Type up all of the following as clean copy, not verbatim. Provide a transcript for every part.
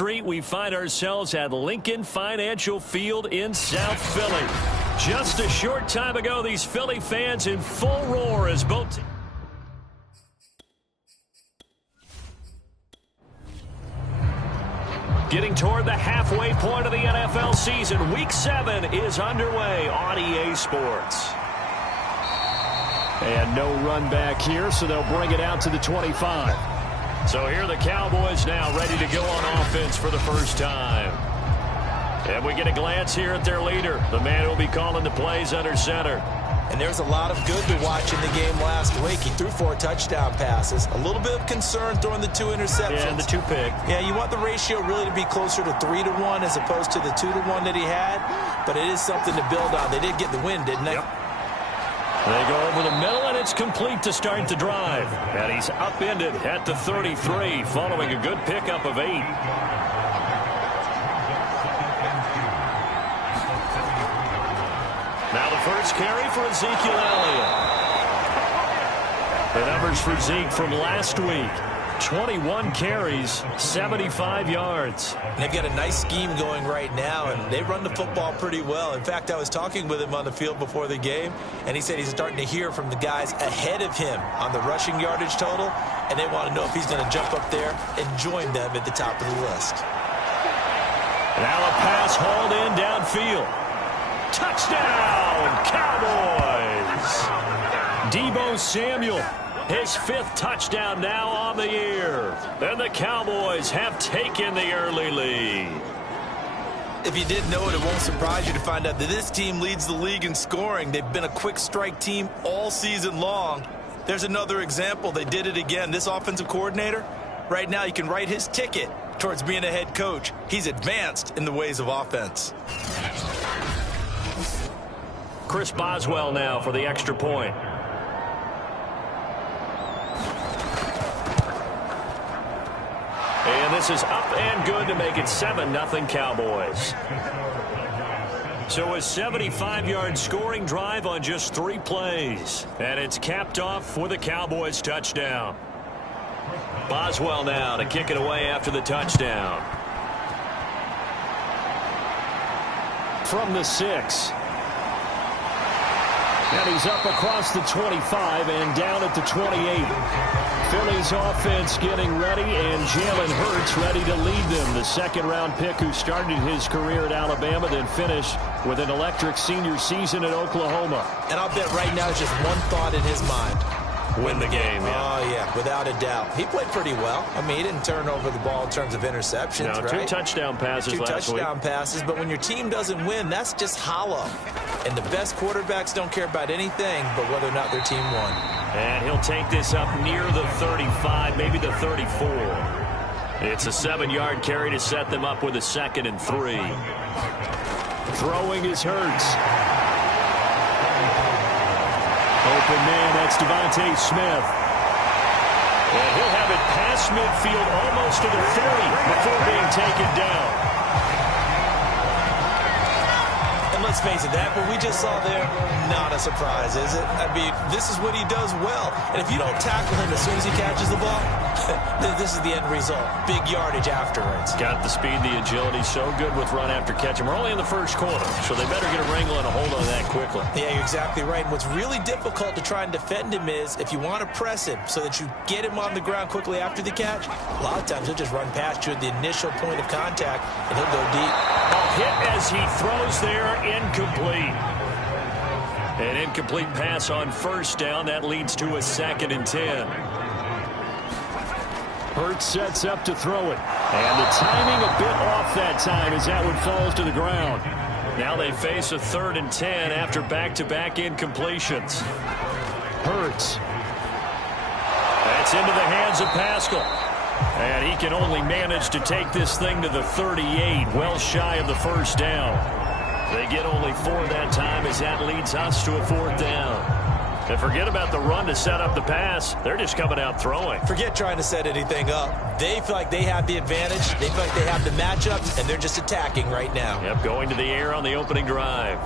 Street, we find ourselves at Lincoln Financial Field in South Philly. Just a short time ago, these Philly fans in full roar as both teams. Getting toward the halfway point of the NFL season, Week 7 is underway on EA Sports. And no run back here, so they'll bring it out to the 25. So here are the Cowboys now ready to go on offense for the first time. And we get a glance here at their leader, the man who will be calling the plays under center. And there's a lot of good to watch in the game last week. He threw 4 touchdown passes. A little bit of concern throwing the 2 interceptions. Yeah, and the 2 pick. Yeah, you want the ratio really to be closer to 3-to-1 as opposed to the 2-to-1 that he had. But it is something to build on. They did get the win, didn't they? Yep. They go over the middle, and it's complete to start the drive. And he's upended at the 33, following a good pickup of 8. Now the first carry for Ezekiel Elliott. The numbers for Zeke from last week. 21 carries, 75 yards. They've got a nice scheme going right now, and they run the football pretty well. In fact, I was talking with him on the field before the game, and he said he's starting to hear from the guys ahead of him on the rushing yardage total, and they want to know if he's going to jump up there and join them at the top of the list. Now a pass hauled in downfield. Touchdown, Cowboys! Deebo Samuel, his 5th touchdown now on the year. And the Cowboys have taken the early lead. If you didn't know it, it won't surprise you to find out that this team leads the league in scoring. They've been a quick strike team all season long. There's another example. They did it again. This offensive coordinator, right now you can write his ticket towards being a head coach. He's advanced in the ways of offense. Chris Boswell now for the extra point. And this is up and good to make it 7-0 Cowboys. So a 75-yard scoring drive on just 3 plays. And it's capped off with a Cowboys touchdown. Boswell now to kick it away after the touchdown. From the 6. And he's up across the 25 and down at the 28. Philly's offense getting ready, and Jalen Hurts ready to lead them. The 2nd-round pick who started his career at Alabama, then finished with an electric senior season at Oklahoma. And I'll bet right now it's just one thought in his mind. Win the game, yeah. Oh, yeah, without a doubt. He played pretty well. I mean, he didn't turn over the ball in terms of interceptions, no, right? 2 touchdown passes last week. 2 touchdown passes, but when your team doesn't win, that's just hollow. And the best quarterbacks don't care about anything but whether or not their team won. And he'll take this up near the 35, maybe the 34. It's a 7-yard carry to set them up with a 2nd and 3. Throwing is Hurts. Open man, that's Devontae Smith. And he'll have it past midfield almost to the 30 before being taken down. And let's face it, that what we just saw there, not a surprise, is it? I mean, this is what he does well. And if you don't tackle him as soon as he catches the ball, this is the end result. Big yardage afterwards. Got the speed, the agility, so good with run after catch. And we're only in the first quarter, so they better get a wrangle and a hold on that quickly. Yeah, you're exactly right. And what's really difficult to try and defend him is if you want to press him so that you get him on the ground quickly after the catch, a lot of times he'll just run past you at the initial point of contact, and he'll go deep. A hit as he throws there, incomplete. An incomplete pass on 1st down. That leads to a 2nd and 10. Hurts sets up to throw it. And the timing a bit off that time as that one falls to the ground. Now they face a 3rd and 10 after back-to-back incompletions. Hurts. That's into the hands of Pascal. And he can only manage to take this thing to the 38, well shy of the 1st down. They get only 4 that time as that leads us to a 4th down. And forget about the run to set up the pass. They're just coming out throwing. Forget trying to set anything up. They feel like they have the advantage. They feel like they have the matchups, and they're just attacking right now. Yep, going to the air on the opening drive.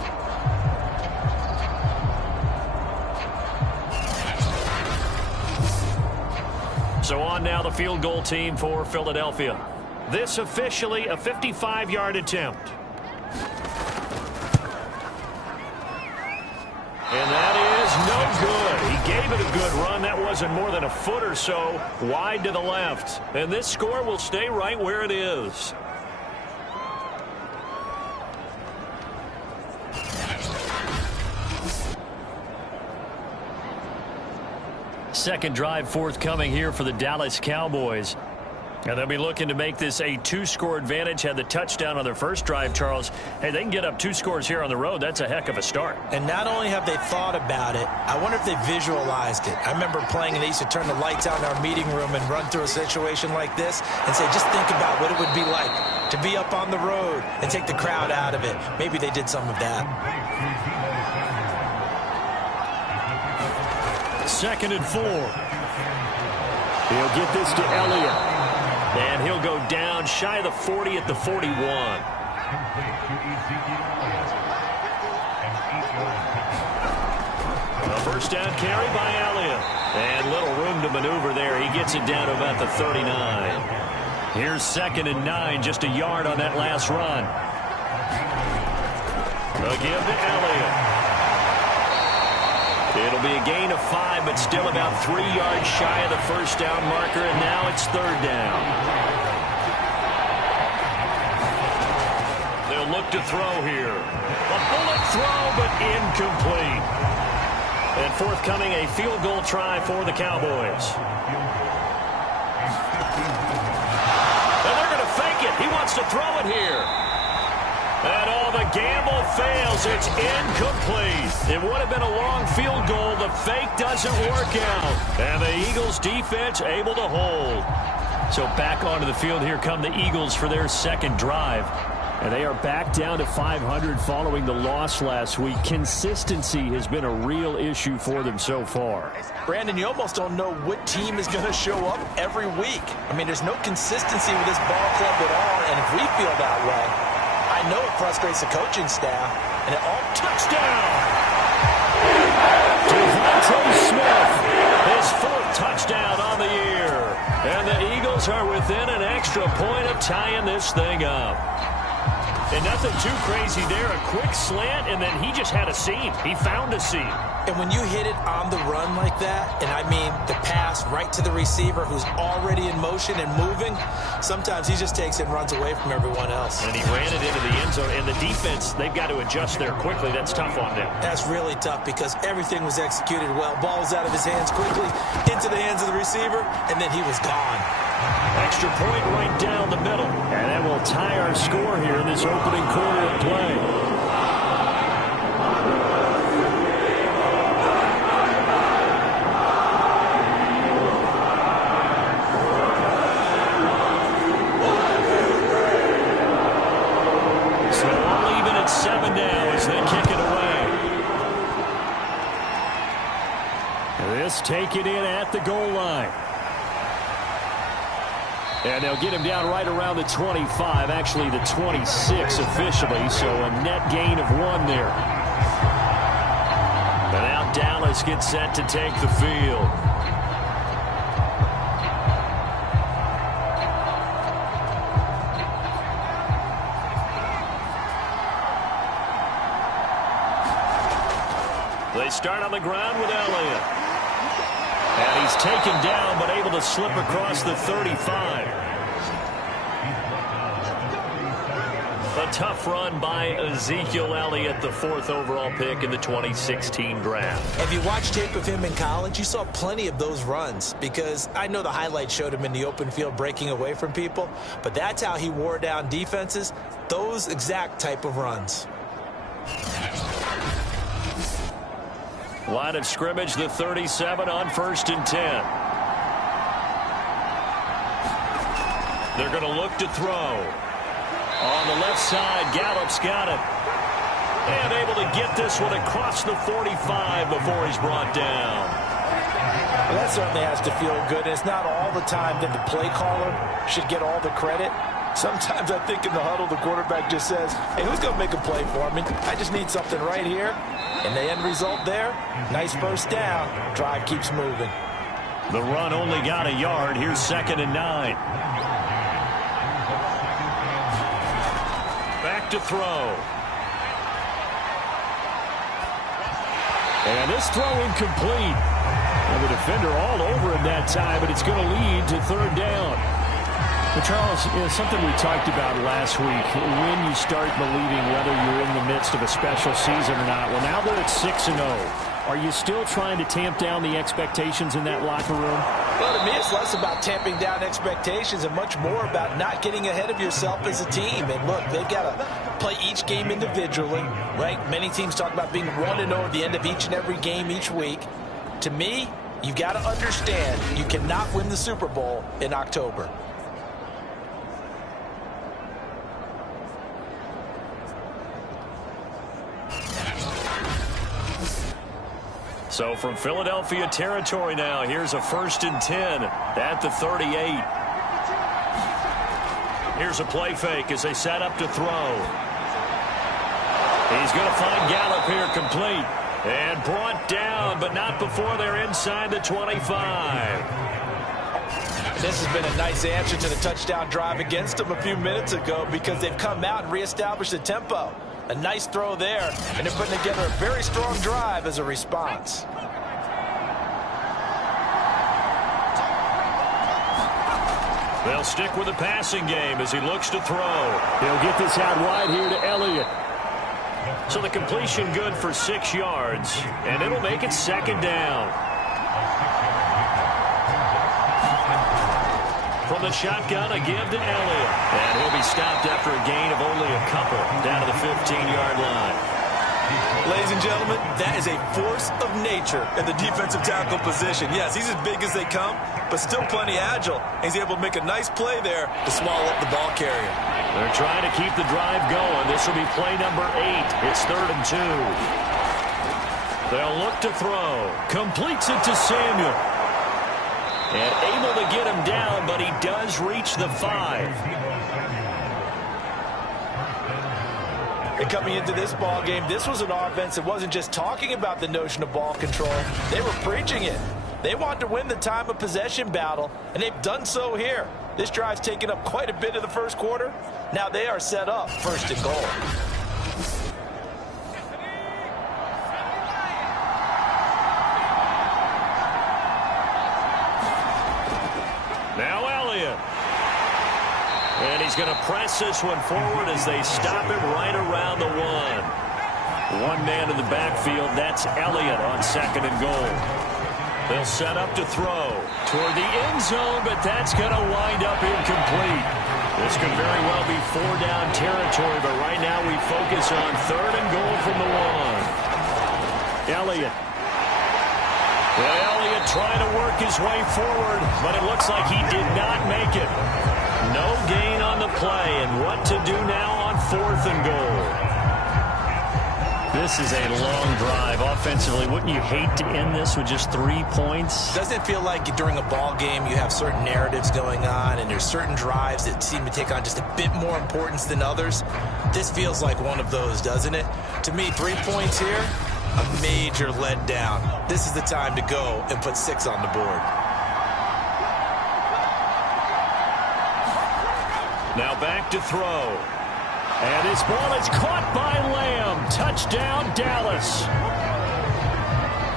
So on now the field goal team for Philadelphia. This officially a 55-yard attempt. And that is no good. He gave it a good run. That wasn't more than a foot or so wide to the left. And this score will stay right where it is. Second drive forthcoming here for the Dallas Cowboys. And they'll be looking to make this a two-score advantage. Had the touchdown on their first drive, Charles. Hey, they can get up 2 scores here on the road. That's a heck of a start. And not only have they thought about it, I wonder if they visualized it. I remember playing and they used to turn the lights out in our meeting room and run through a situation like this and say, just think about what it would be like to be up on the road and take the crowd out of it. Maybe they did some of that. 2nd and 4. He'll get this to Elliott. And he'll go down shy of the 40 at the 41. A first down carry by Elliott. And little room to maneuver there. He gets it down to about the 39. Here's 2nd and 9, just a yard on that last run. A give to Elliott. It'll be a gain of 5, but still about 3 yards shy of the first down marker, and now it's 3rd down. They'll look to throw here. A bullet throw, but incomplete. And forthcoming, a field goal try for the Cowboys. And they're going to fake it. He wants to throw it here. And the gamble fails. It's incomplete. It would have been a long field goal. The fake doesn't work out. And the Eagles defense able to hold. So back onto the field here come the Eagles for their second drive. And they are back down to 500 following the loss last week. Consistency has been a real issue for them so far. Brandon, you almost don't know what team is going to show up every week. I mean, there's no consistency with this ball club at all. And if we feel that way, I know it frustrates the coaching staff. And it all touchdown. Devontae Smith, his 4th touchdown on the year. And the Eagles are within an extra point of tying this thing up. And nothing too crazy there. A quick slant, and then he just had a seam. He found a seam. And when you hit it on the run like that, and I mean the pass right to the receiver who's already in motion and moving, sometimes he just takes it and runs away from everyone else. And he ran it into the end zone. And the defense, they've got to adjust there quickly. That's tough on them. That's really tough because everything was executed well. Ball was out of his hands quickly, into the hands of the receiver, and then he was gone. Extra point right down the middle. And that will tie our score here in this opening quarter of play. So all even at 7 now as they kick it away. This take it in at the goal line. And they'll get him down right around the 25, actually the 26 officially, so a net gain of 1 there. But now Dallas gets set to take the field. They start on the ground with Elliott. And he's taken down, but able to slip across the 35. A tough run by Ezekiel Elliott, the 4th overall pick in the 2016 draft. If you watched tape of him in college, you saw plenty of those runs because I know the highlights showed him in the open field breaking away from people, but that's how he wore down defenses, those exact type of runs. Line of scrimmage, the 37 on 1st and 10. They're going to look to throw. On the left side, Gallup's got it. And able to get this one across the 45 before he's brought down. Well, that certainly has to feel good. It's not all the time that the play caller should get all the credit. Sometimes I think in the huddle, the quarterback just says, hey, who's going to make a play for me? I just need something right here. And the end result there, nice first down. Drive keeps moving. The run only got a yard. Here's 2nd and 9. back to throw. And this throw incomplete. And the defender all over him that time, but it's going to lead to third down. But Charles, something we talked about last week, when you start believing whether you're in the midst of a special season or not. Well, now they're at 6-0. Are you still trying to tamp down the expectations in that locker room? Well, to me, it's less about tamping down expectations and much more about not getting ahead of yourself as a team. And look, they've got to play each game individually, right? Many teams talk about being 1-0 at the end of each and every game each week. To me, you've got to understand you cannot win the Super Bowl in October. So from Philadelphia territory now, here's a 1st and 10 at the 38. Here's a play fake as they set up to throw. He's going to find Gallup here, complete. And brought down, but not before they're inside the 25. This has been a nice answer to the touchdown drive against them a few minutes ago because they've come out and reestablished the tempo. A nice throw there, and they're putting together a very strong drive as a response. They'll stick with the passing game as he looks to throw. He'll get this out wide here to Elliott. So the completion good for 6 yards, and it'll make it 2nd down. From the shotgun, a give to Elliott. And he'll be stopped after a gain of only a couple down to the 15-yard line. Ladies and gentlemen, that is a force of nature in the defensive tackle position. Yes, he's as big as they come, but still plenty agile. He's able to make a nice play there to swallow up the ball carrier. They're trying to keep the drive going. This will be play number 8. It's 3rd and 2. They'll look to throw. Completes it to Samuel. And able to get him down, but he does reach the 5. And coming into this ball game, this was an offense that wasn't just talking about the notion of ball control. They were preaching it. They want to win the time of possession battle, and they've done so here. This drive's taken up quite a bit of the first quarter. Now they are set up 1st and goal. Now Elliott. And he's going to press this one forward as they stop him right around the 1. One man in the backfield, that's Elliott on 2nd and goal. They'll set up to throw toward the end zone, but that's going to wind up incomplete. This could very well be 4-down territory, but right now we focus on 3rd and goal from the 1. Elliott. Well, Elliott trying to work his way forward, but it looks like he did not make it. No gain on the play, and what to do now on 4th and goal. This is a long drive offensively. Wouldn't you hate to end this with just 3 points? Doesn't it feel like during a ball game you have certain narratives going on and there's certain drives that seem to take on just a bit more importance than others? This feels like one of those, doesn't it? To me, 3 points here, a major letdown. This is the time to go and put 6 on the board. Now back to throw. And his ball is caught by Lamb. Touchdown, Dallas.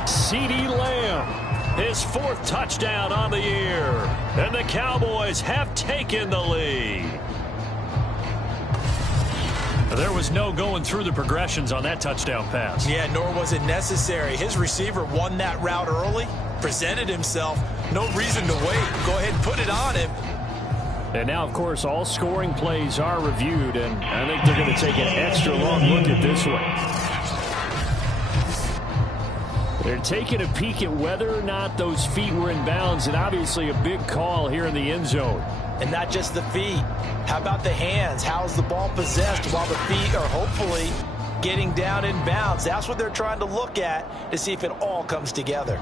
CeeDee Lamb, his 4th touchdown on the year. And the Cowboys have taken the lead. There was no going through the progressions on that touchdown pass. Yeah, nor was it necessary. His receiver won that route early, presented himself. No reason to wait. Go ahead and put it on him. And now, of course, all scoring plays are reviewed, and I think they're going to take an extra long look at this one. They're taking a peek at whether or not those feet were in bounds, and obviously a big call here in the end zone. And not just the feet. How about the hands? How's the ball possessed while the feet are hopefully getting down in bounds? That's what they're trying to look at to see if it all comes together.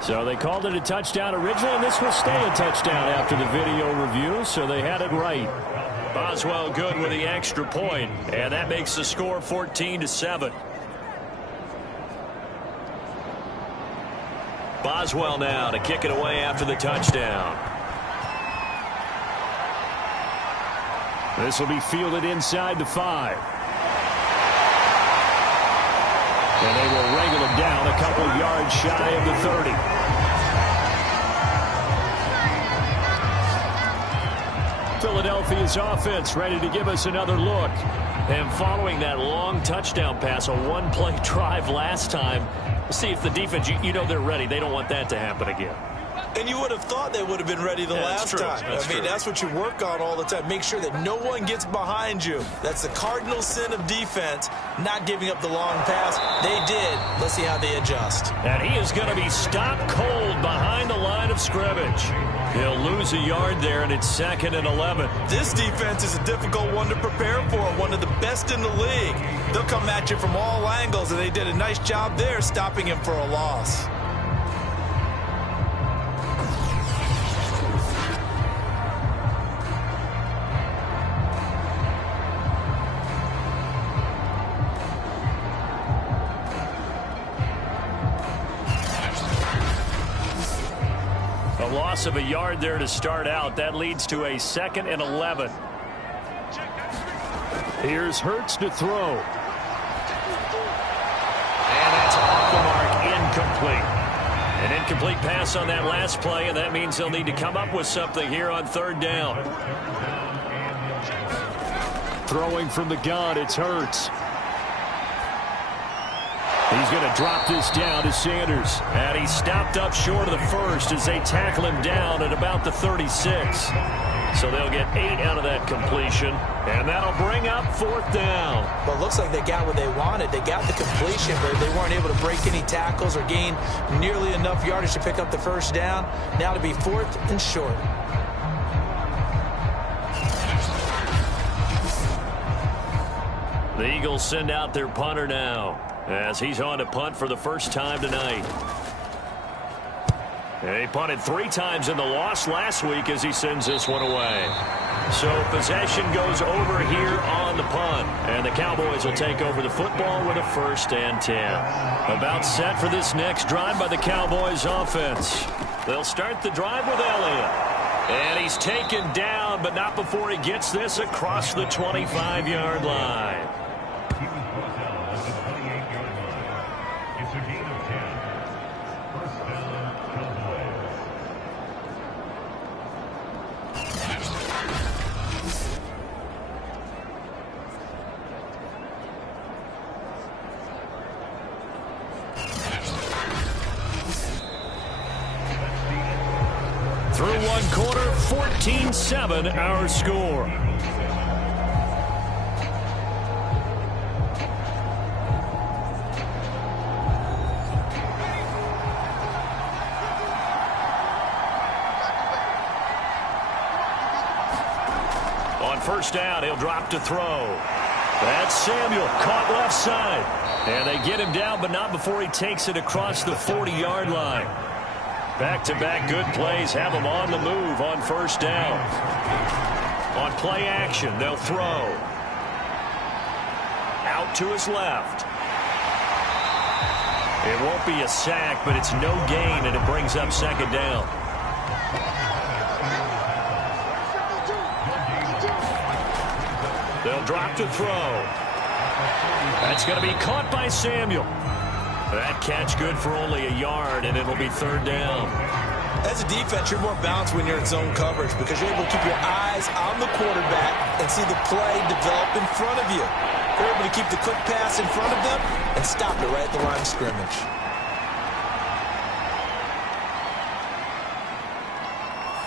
So they called it a touchdown originally, and this will stay a touchdown after the video review, so they had it right. Boswell good with the extra point, and that makes the score 14-7. Boswell now to kick it away after the touchdown. This will be fielded inside the 5. And they will wrangle him down a couple of yards shy of the 30. Philadelphia's offense ready to give us another look. And following that long touchdown pass, a one-play drive last time, see if the defense, you know they're ready. They don't want that to happen again. And you would have thought they would have been ready the last time. That's what you work on all the time. Make sure that no one gets behind you. That's the cardinal sin of defense, not giving up the long pass. They did. Let's see how they adjust. And he is going to be stopped cold behind the line of scrimmage. He'll lose a yard there, and it's 2nd and 11. This defense is a difficult one to prepare for, one of the best in the league. They'll come at you from all angles, and they did a nice job there stopping him for a loss. A loss of a yard there to start out. That leads to a 2nd and 11. Here's Hurts to throw. And that's off the mark, incomplete. An incomplete pass on that last play, and that means they'll need to come up with something here on 3rd down. Throwing from the gun, it's Hurts. He's going to drop this down to Sanders. And he stopped up short of the 1st as they tackle him down at about the 36. So they'll get 8 out of that completion. And that'll bring up 4th down. Well, it looks like they got what they wanted. They got the completion, but they weren't able to break any tackles or gain nearly enough yardage to pick up the 1st down. Now to be 4th and short. The Eagles send out their punter now, as he's on to punt for the first time tonight. And he punted 3 times in the loss last week as he sends this one away. So possession goes over here on the punt. And the Cowboys will take over the football with a 1st and 10. About set for this next drive by the Cowboys offense. They'll start the drive with Elliott. And he's taken down, but not before he gets this across the 25-yard line. Through one quarter, 14-7 our score. On 1st down, he'll drop to throw. That's Samuel, caught left side. And they get him down, but not before he takes it across the 40-yard line. Back-to-back good plays have them on the move on 1st down. On play action, they'll throw. Out to his left. It won't be a sack, but it's no gain, and it brings up 2nd down. They'll drop to throw. That's going to be caught by Samuel. That catch good for only a yard, and it'll be 3rd down. As a defense, you're more balanced when you're in zone coverage because you're able to keep your eyes on the quarterback and see the play develop in front of you. You're able to keep the quick pass in front of them and stop it right at the line of scrimmage.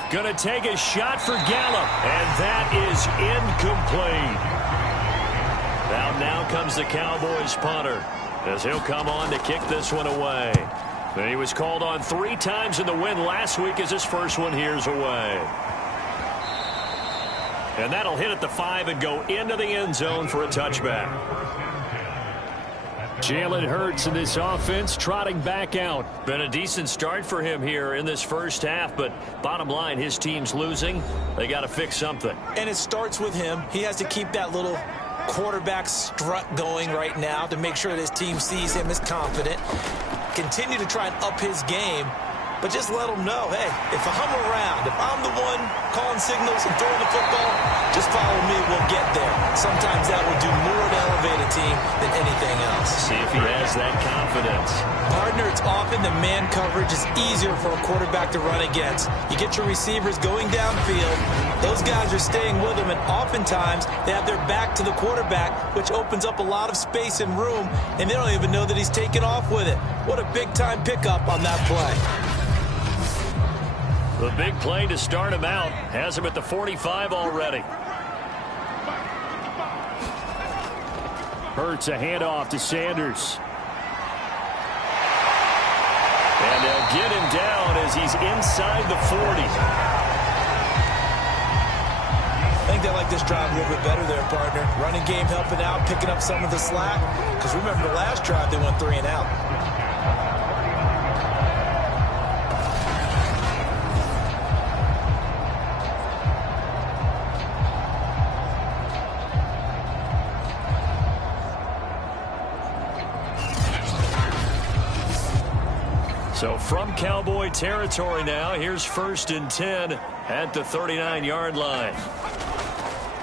Going to take a shot for Gallup, and that is incomplete. Now comes the Cowboys punter, as he'll come on to kick this one away. And he was called on 3 times in the win last week as his first one here's away. And that'll hit at the 5 and go into the end zone for a touchback. Jalen Hurts in this offense trotting back out. Been a decent start for him here in this first half, but bottom line, his team's losing. They got to fix something. And it starts with him. He has to keep that little quarterback strut going right now to make sure that his team sees him as confident. continue to try and up his game, but just let him know, hey, if I'm around, if I'm the one calling signals and throwing the football, just follow me, we'll get there. Sometimes that will do more to elevate a team than anything else. See if he has that confidence. Partner, it's often the man coverage is easier for a quarterback to run against. You get your receivers going downfield, those guys are staying with him, and oftentimes they have their back to the quarterback, which opens up a lot of space and room, and they don't even know that he's taken off with it. What a big-time pickup on that play. The big play to start him out has him at the 45 already. Hurts a handoff to Sanders. And they'll get him down as he's inside the 40. I think they like this drive a little bit better there, partner. Running game helping out, picking up some of the slack. Because remember the last drive, they went 3 and out. So from Cowboy territory now, here's 1st and 10 at the 39-yard line.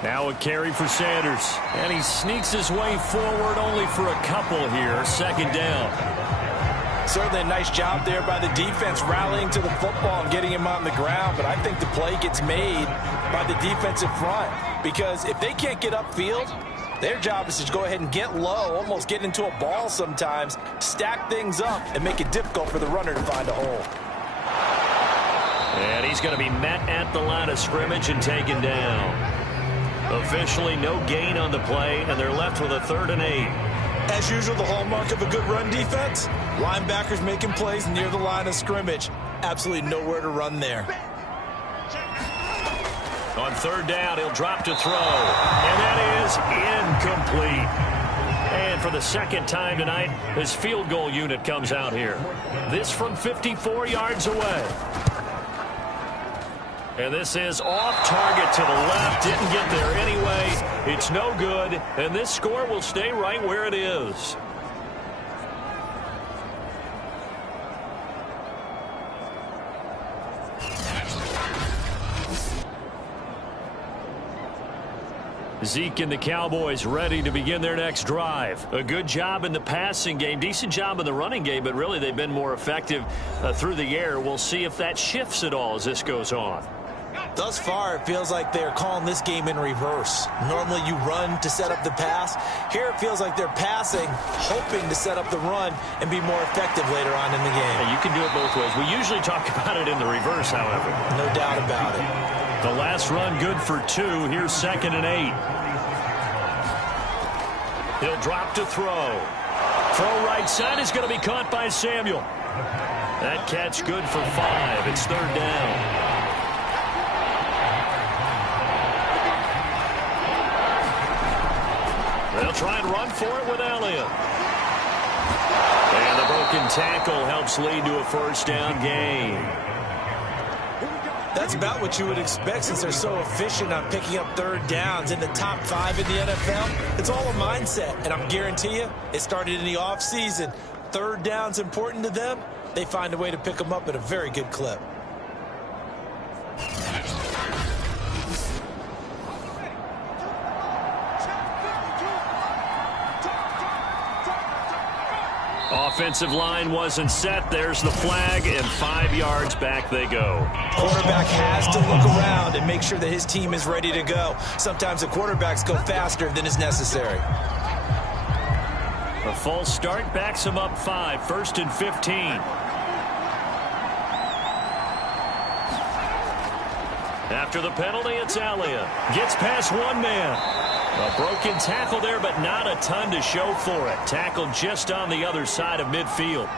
Now a carry for Sanders. And he sneaks his way forward only for a couple here. 2nd down. Certainly a nice job there by the defense rallying to the football and getting him on the ground. But I think the play gets made by the defensive front. Because if they can't get upfield, their job is to go ahead and get low, almost get into a ball sometimes, stack things up, and make it difficult for the runner to find a hole. And he's going to be met at the line of scrimmage and taken down. Officially no gain on the play, and they're left with a 3rd and 8. As usual, the hallmark of a good run defense, linebackers making plays near the line of scrimmage. Absolutely nowhere to run there. On 3rd down, he'll drop to throw. And that is incomplete. And for the 2nd time tonight, his field goal unit comes out here. This from 54 yards away. And this is off target to the left. Didn't get there anyway. It's no good. And this score will stay right where it is. Zeke and the Cowboys ready to begin their next drive. A good job in the passing game, decent job in the running game, but really they've been more effective through the air. We'll see if that shifts at all as this goes on. Thus far, it feels like they're calling this game in reverse. Normally you run to set up the pass. Here it feels like they're passing, hoping to set up the run and be more effective later on in the game. Yeah, you can do it both ways. We usually talk about it in the reverse, however. No doubt about it. The last run good for 2. Here's 2nd and 8. He'll drop to throw. Throw right side is going to be caught by Samuel. That catch good for 5. It's 3rd down. They'll try and run for it with Elliott. And the broken tackle helps lead to a 1st down gain. That's about what you would expect since they're so efficient on picking up 3rd downs in the top 5 in the NFL. It's all a mindset, and I guarantee you it started in the offseason. 3rd down's important to them. They find a way to pick them up at a very good clip. Offensive line wasn't set. There's the flag, and 5 yards back they go. Quarterback has to look around and make sure that his team is ready to go. Sometimes the quarterbacks go faster than is necessary. A false start backs him up 5. 1st and 15. After the penalty, it's Elliott. Gets past one man. A broken tackle there, but not a ton to show for it. Tackled just on the other side of midfield.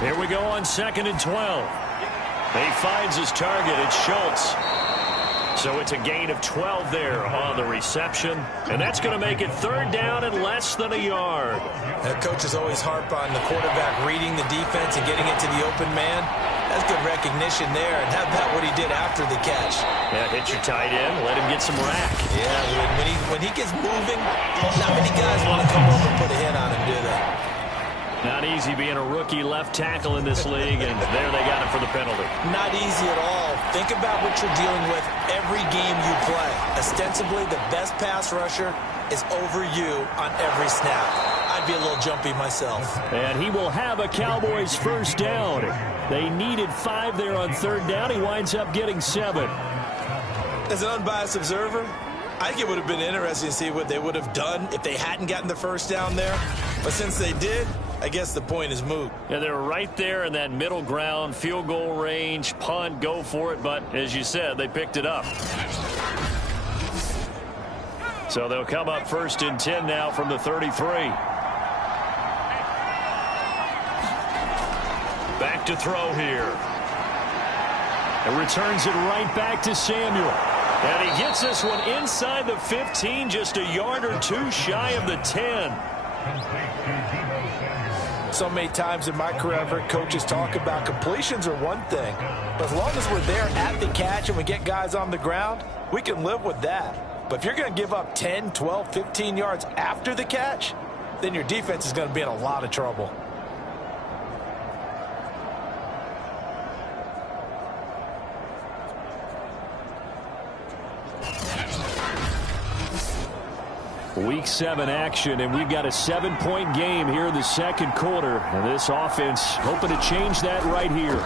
Here we go on 2nd and 12. He finds his target. It's Schultz. So it's a gain of 12 there on the reception. And that's going to make it 3rd down and less than a yard. Coaches always harp on the quarterback reading the defense and getting it to the open man. That's good recognition there. And how about what he did after the catch? Yeah, hit your tight end, let him get some rack. Yeah, when he gets moving, not many guys want to come over and put a hit on him, do they? Not easy being a rookie left tackle in this league, and there they got him for the penalty. Not easy at all. Think about what you're dealing with every game you play. Ostensibly, the best pass rusher is over you on every snap. I'd be a little jumpy myself. And he will have a Cowboys first down. They needed 5 there on third down. He winds up getting 7. As an unbiased observer, I think it would have been interesting to see what they would have done if they hadn't gotten the first down there. But since they did, I guess the point is moot. Yeah, they were right there in that middle ground, field goal range, punt, go for it. But as you said, they picked it up. So they'll come up first and 10 now from the 33. Back to throw here. And returns it right back to Samuel. And he gets this one inside the 15, just a yard or two shy of the 10. So many times in my career, I've heard coaches talk about completions are one thing. But as long as we're there at the catch and we get guys on the ground, we can live with that. But if you're going to give up 10, 12, 15 yards after the catch, then your defense is going to be in a lot of trouble. Week 7 action, and we've got a 7-point game here in the second quarter. And this offense hoping to change that right here.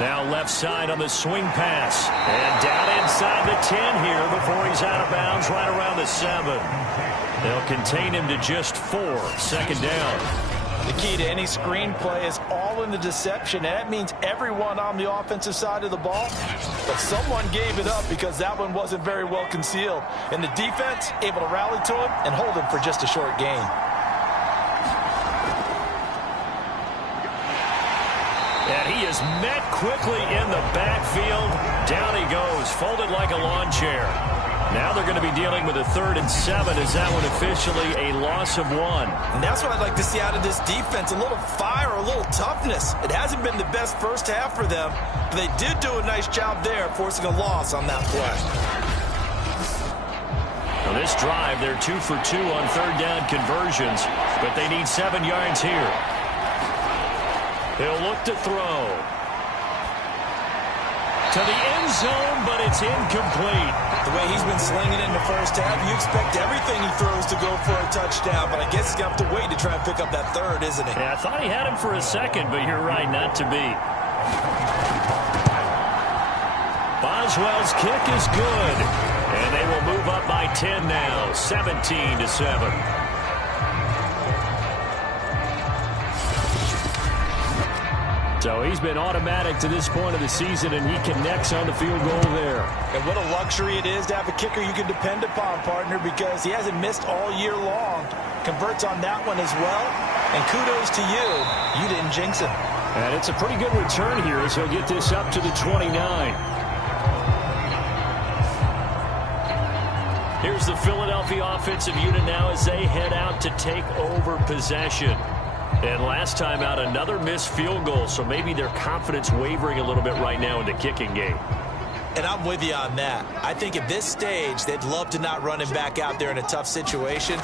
Now left side on the swing pass. And down inside the 10 here before he's out of bounds right around the 7. They'll contain him to just 4. Second down. The key to any screenplay is all in the deception, and that means everyone on the offensive side of the ball. But someone gave it up because that one wasn't very well concealed. And the defense able to rally to him and hold him for just a short gain. And he is met quickly in the backfield. Down he goes, folded like a lawn chair. Now they're going to be dealing with a 3rd and 7. Is that one officially a loss of 1? And that's what I'd like to see out of this defense. A little fire, a little toughness. It hasn't been the best first half for them, but they did do a nice job there forcing a loss on that play. Now this drive, they're 2 for 2 on third down conversions, but they need 7 yards here. He'll look to throw. To the end zone, but it's incomplete. The way he's been slinging it in the first half, you expect everything he throws to go for a touchdown, but I guess he's going to have to wait to try and pick up that 3rd, isn't he? Yeah, I thought he had him for a second, but you're right, not to be. Boswell's kick is good, and they will move up by 10 now, 17-7. So he's been automatic to this point of the season, and he connects on the field goal there. And what a luxury it is to have a kicker you can depend upon, partner, because he hasn't missed all year long. Converts on that one as well. And kudos to you. You didn't jinx him. And it's a pretty good return here as he'll get this up to the 29. Here's the Philadelphia offensive unit now as they head out to take over possession. And last time out, another missed field goal, so maybe their confidence wavering a little bit right now in the kicking game. And I'm with you on that. I think at this stage, they'd love to not run him back out there in a tough situation.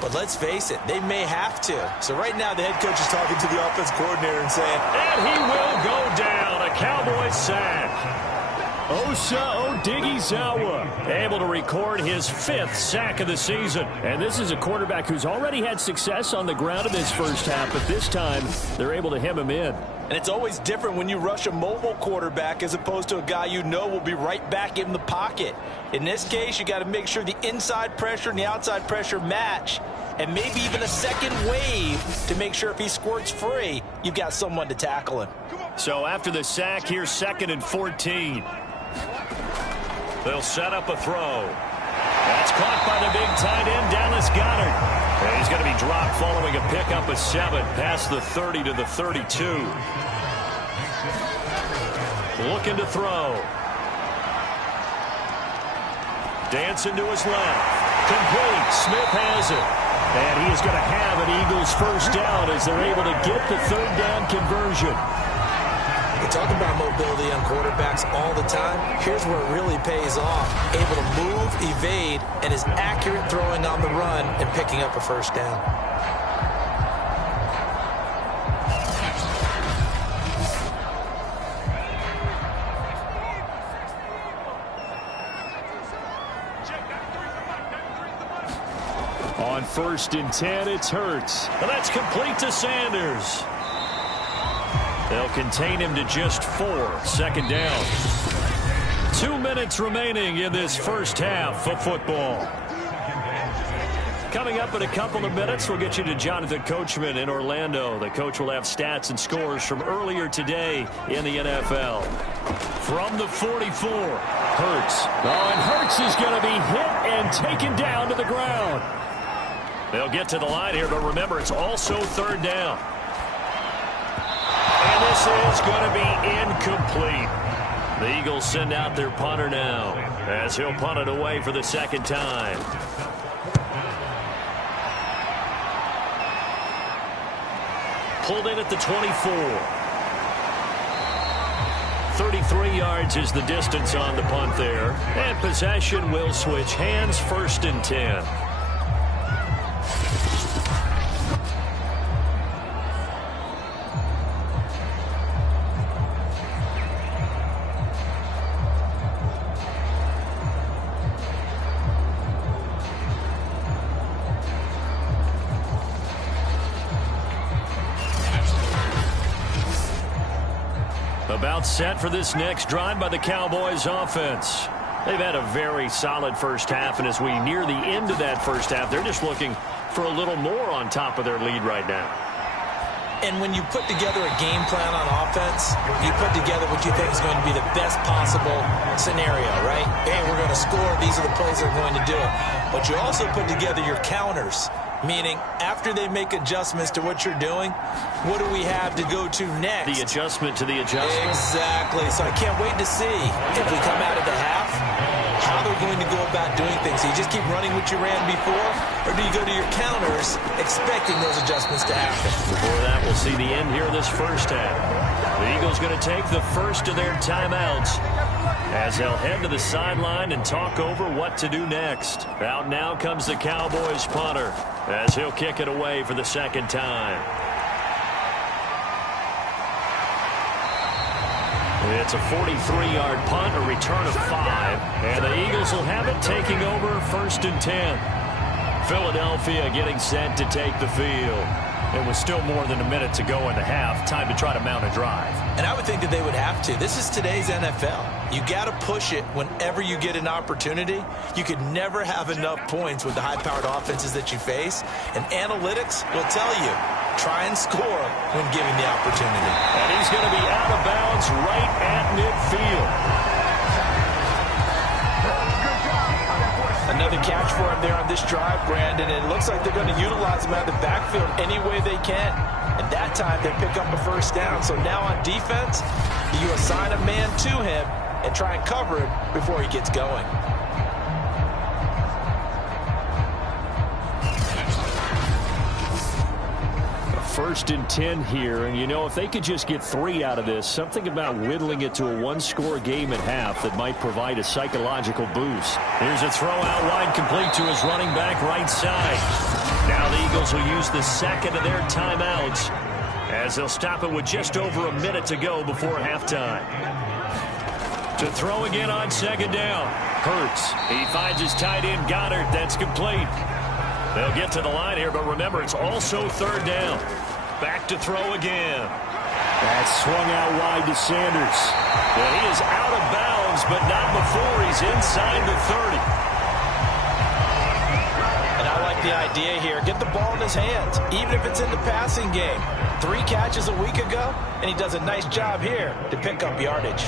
But let's face it, they may have to. So right now, the head coach is talking to the offense coordinator and saying, and he will go down, a Cowboys sack. Osa Odighizuwa able to record his 5th sack of the season. And this is a quarterback who's already had success on the ground in this first half, but this time they're able to hem him in. And it's always different when you rush a mobile quarterback as opposed to a guy you know will be right back in the pocket. In this case, you got to make sure the inside pressure and the outside pressure match, and maybe even a second wave to make sure if he squirts free, you've got someone to tackle him. So after the sack, here's 2nd and 14. They'll set up a throw. That's caught by the big tight end, Dallas Goedert. And he's going to be dropped following a pickup of 7 past the 30 to the 32. Looking to throw. Dancing to his left. Complete. Smith has it. And he is going to have an Eagles first down as they're able to get the 3rd down conversion. talk about mobility on quarterbacks all the time. Here's where it really pays off. Able to move, evade, and is accurate throwing on the run and picking up a first down. On 1st and 10, it's Hurts. And that's complete to Sanders. They'll contain him to just 4. 2nd down. 2 minutes remaining in this first half of football. Coming up in a couple of minutes, we'll get you to Jonathan Coachman in Orlando. The coach will have stats and scores from earlier today in the NFL. From the 44, Hurts. Oh, and Hurts is going to be hit and taken down to the ground. They'll get to the line here, but remember, it's also 3rd down. And this is going to be incomplete. The Eagles send out their punter now, as he'll punt it away for the 2nd time. Pulled in at the 24. 33 yards is the distance on the punt there. And possession will switch hands. 1st and 10. About set for this next drive by the Cowboys offense. They've had a very solid first half, and as we near the end of that first half, they're just looking for a little more on top of their lead right now. And when you put together a game plan on offense, you put together what you think is going to be the best possible scenario, right? Hey, we're going to score. These are the plays that are going to do it. But you also put together your counters, meaning after they make adjustments to what you're doing, what do we have to go to next? The adjustment to the adjustment. Exactly. So I can't wait to see if we come out of the half, how they're going to go about doing things. So you just keep running what you ran before, or do you go to your counters expecting those adjustments to happen? Before that, we'll see the end here of this first half. The Eagles going to take the first of their timeouts as they'll head to the sideline and talk over what to do next. Out now comes the Cowboys punter as he'll kick it away for the 2nd time. It's a 43-yard punt, a return of 5, and the Eagles will have it taking over 1st and 10. Philadelphia getting set to take the field. It was still more than a minute to go in the half. Time to try to mount a drive. And I would think that they would have to. This is today's NFL. You got to push it whenever you get an opportunity. You could never have enough points with the high-powered offenses that you face. And analytics will tell you, try and score when given the opportunity. And he's going to be out of bounds right at midfield. Another catch for him there on this drive, Brandon. And it looks like they're going to utilize him out of the backfield any way they can. And that time they pick up a first down. So now on defense, you assign a man to him and try and cover him before he gets going. First and 10 here, and you know, if they could just get 3 out of this, something about whittling it to a 1-score game at half that might provide a psychological boost. Here's a throw out wide, complete to his running back right side. Now the Eagles will use the 2nd of their timeouts as they'll stop it with just over a minute to go before halftime. To throw again on 2nd down. Hurts. He finds his tight end Goddard. That's complete. They'll get to the line here, but remember, it's also 3rd down. Back to throw again. That's swung out wide to Sanders. Well, he is out of bounds, but not before he's inside the 30. And I like the idea here. Get the ball in his hands, even if it's in the passing game. 3 catches a week ago, and he does a nice job here to pick up yardage.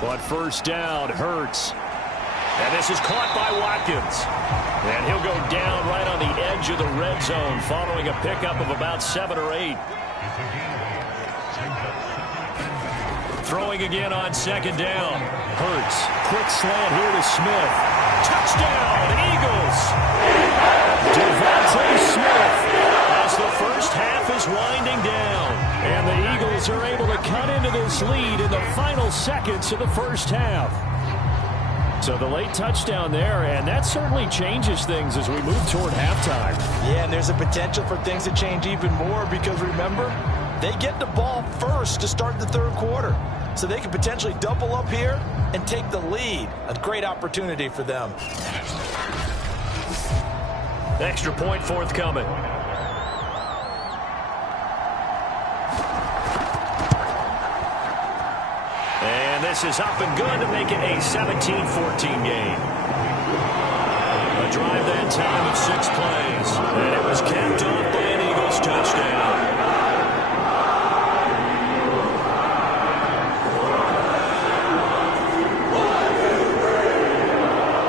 But first down, Hurts. And this is caught by Watkins. And he'll go down right on the edge of the red zone following a pickup of about 7 or 8. Throwing again on second down. Hurts. Quick slant here to Smith. Touchdown, Eagles. Devontae Smith as the first half is winding down. And the Eagles are able to cut into this lead in the final seconds of the first half. So the late touchdown there, and that certainly changes things as we move toward halftime. Yeah, and there's a potential for things to change even more because, remember, they get the ball first to start the third quarter. So they could potentially double up here and take the lead. A great opportunity for them. Extra point forthcoming. And this is up and good to make it a 17-14 game. A drive that time of 6 plays. And it was capped off by an Eagles touchdown.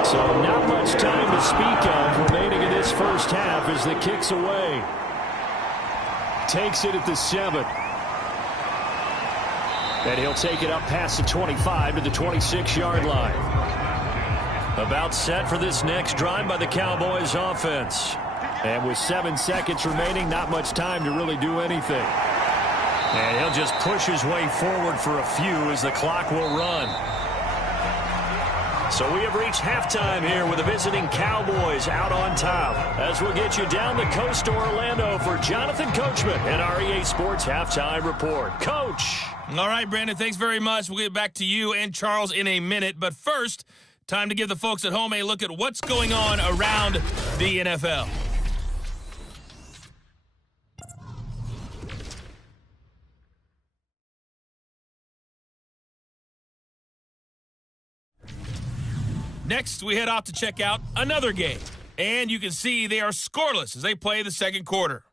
So not much time to speak of remaining in this first half as the kick's away. Takes it at the 7. And he'll take it up past the 25 to the 26-yard line. About set for this next drive by the Cowboys offense. And with 7 seconds remaining, not much time to really do anything. And he'll just push his way forward for a few as the clock will run. So we have reached halftime here with the visiting Cowboys out on top. As we'll get you down the coast to Orlando for Jonathan Coachman and our EA Sports Halftime Report. Coach. All right, Brandon, thanks very much. We'll get back to you and Charles in a minute. But first, time to give the folks at home a look at what's going on around the NFL. Next, we head off to check out another game. And you can see they are scoreless as they play the second quarter.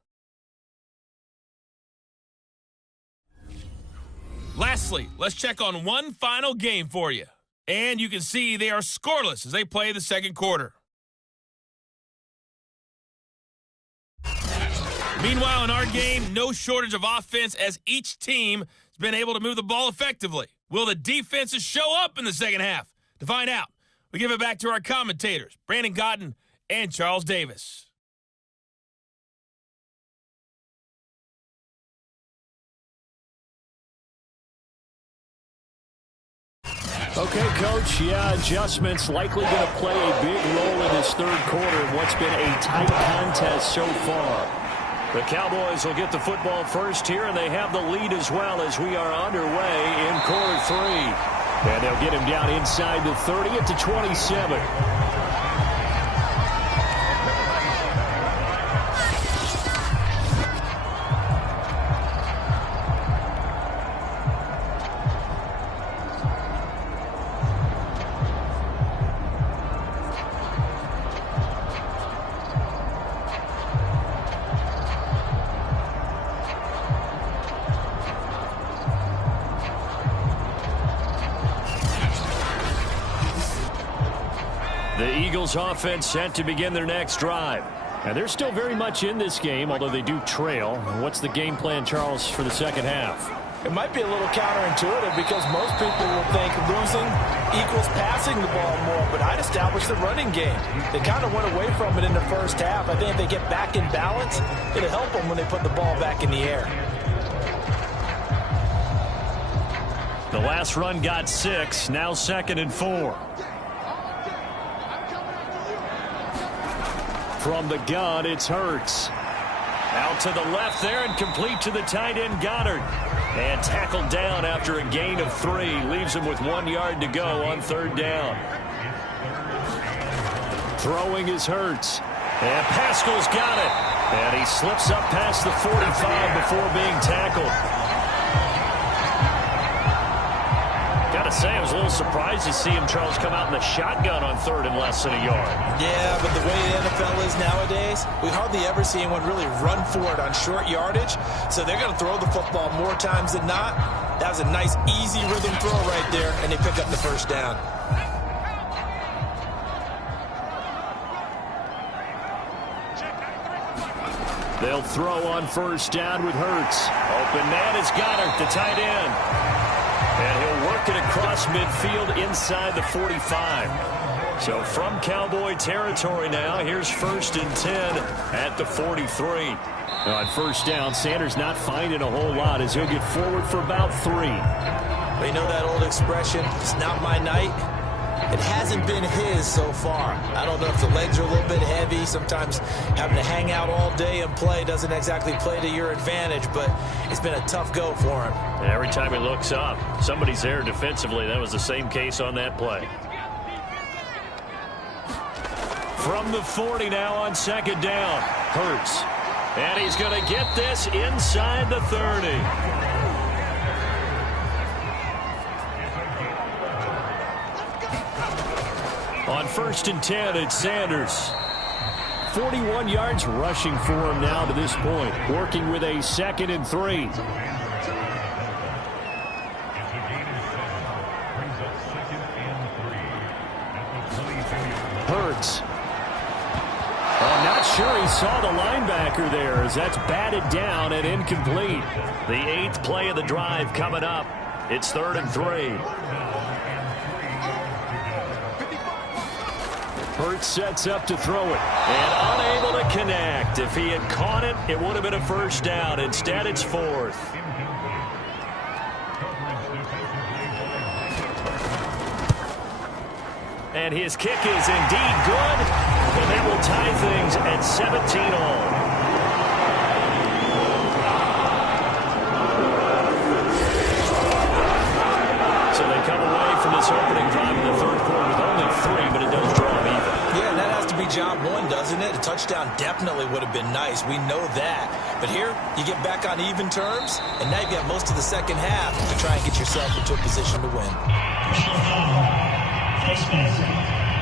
Lastly, let's check on one final game for you. And you can see they are scoreless as they play the second quarter. Meanwhile, in our game, no shortage of offense as each team has been able to move the ball effectively. Will the defenses show up in the second half? To find out, we give it back to our commentators, Brandon Cotton and Charles Davis. Okay, Coach, adjustments likely going to play a big role in this third quarter in what's been a tight contest so far. The Cowboys will get the football first here, and they have the lead as well as we are underway in quarter 3. And they'll get him down inside the 30 at the 27. The Eagles offense set to begin their next drive. And they're still very much in this game, although they do trail. What's the game plan, Charles, for the second half? It might be a little counterintuitive because most people will think losing equals passing the ball more, but I'd establish the running game. They kind of went away from it in the first half. I think if they get back in balance, it'll help them when they put the ball back in the air. The last run got 6, now 2nd and 4. From the gun, it's Hurts. Out to the left there and complete to the tight end, Goddard. And tackled down after a gain of 3. Leaves him with 1 yard to go on third down. Throwing is Hurts. And Pascal's got it. And he slips up past the 45 before being tackled. Gotta say, I was a little surprised to see him, Charles, come out in the shotgun on third and less than a yard. Yeah, but the way the NFL is nowadays, we hardly ever see anyone really run for it on short yardage. So they're going to throw the football more times than not. That was a nice, easy rhythm throw right there, and they pick up the first down. They'll throw on first down with Hurts. Open man is Goddard, the tight end. And he'll work it across midfield inside the 45. So from Cowboy territory now, here's 1st and 10 at the 43. Now on first down, Sanders not finding a whole lot as he'll get forward for about 3. They know that old expression, it's not my night. It hasn't been his so far. I don't know if the legs are a little bit heavy. Sometimes having to hang out all day and play doesn't exactly play to your advantage, but it's been a tough go for him. And every time he looks up, somebody's there defensively. That was the same case on that play. From the 40 now on 2nd down, Hurts. And he's going to get this inside the 30. On 1st and 10, it's Sanders. 41 yards rushing for him now to this point, working with a 2nd and 3. Hurts. I'm not sure he saw the linebacker there as that's batted down and incomplete. The 8th play of the drive coming up. It's 3rd and 3. Hurts sets up to throw it and unable to connect. If he had caught it, it would have been a first down. Instead, it's 4th. And his kick is indeed good, and that will tie things at 17 all. So they come away from this opening drive in the 3rd quarter with only 3, but it does draw them even. Yeah, and that has to be job 1, doesn't it? A touchdown definitely would have been nice. We know that. But here, you get back on even terms, and now you've got most of the second half to try and get yourself into a position to win.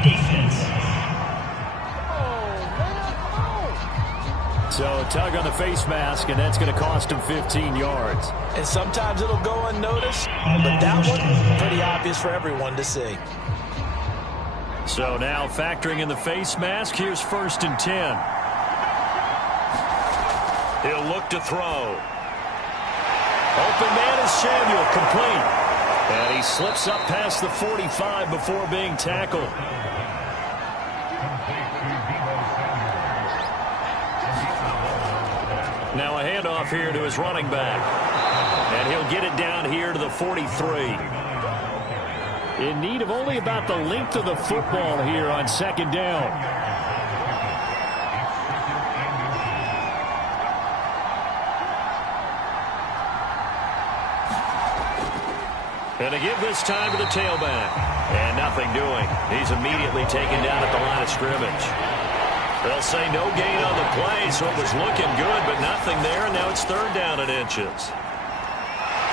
Defense. So a tug on the face mask, and that's going to cost him 15 yards. And sometimes it'll go unnoticed, but that one, pretty obvious for everyone to see. So now factoring in the face mask, here's 1st and 10. He'll look to throw. Open man is Samuel, complete. And he slips up past the 45 before being tackled. Now a handoff here to his running back. And he'll get it down here to the 43. In need of only about the length of the football here on 2nd down. And to give this time to the tailback. And nothing doing. He's immediately taken down at the line of scrimmage. They'll say no gain on the play, so it was looking good, but nothing there. And now it's 3rd down and inches.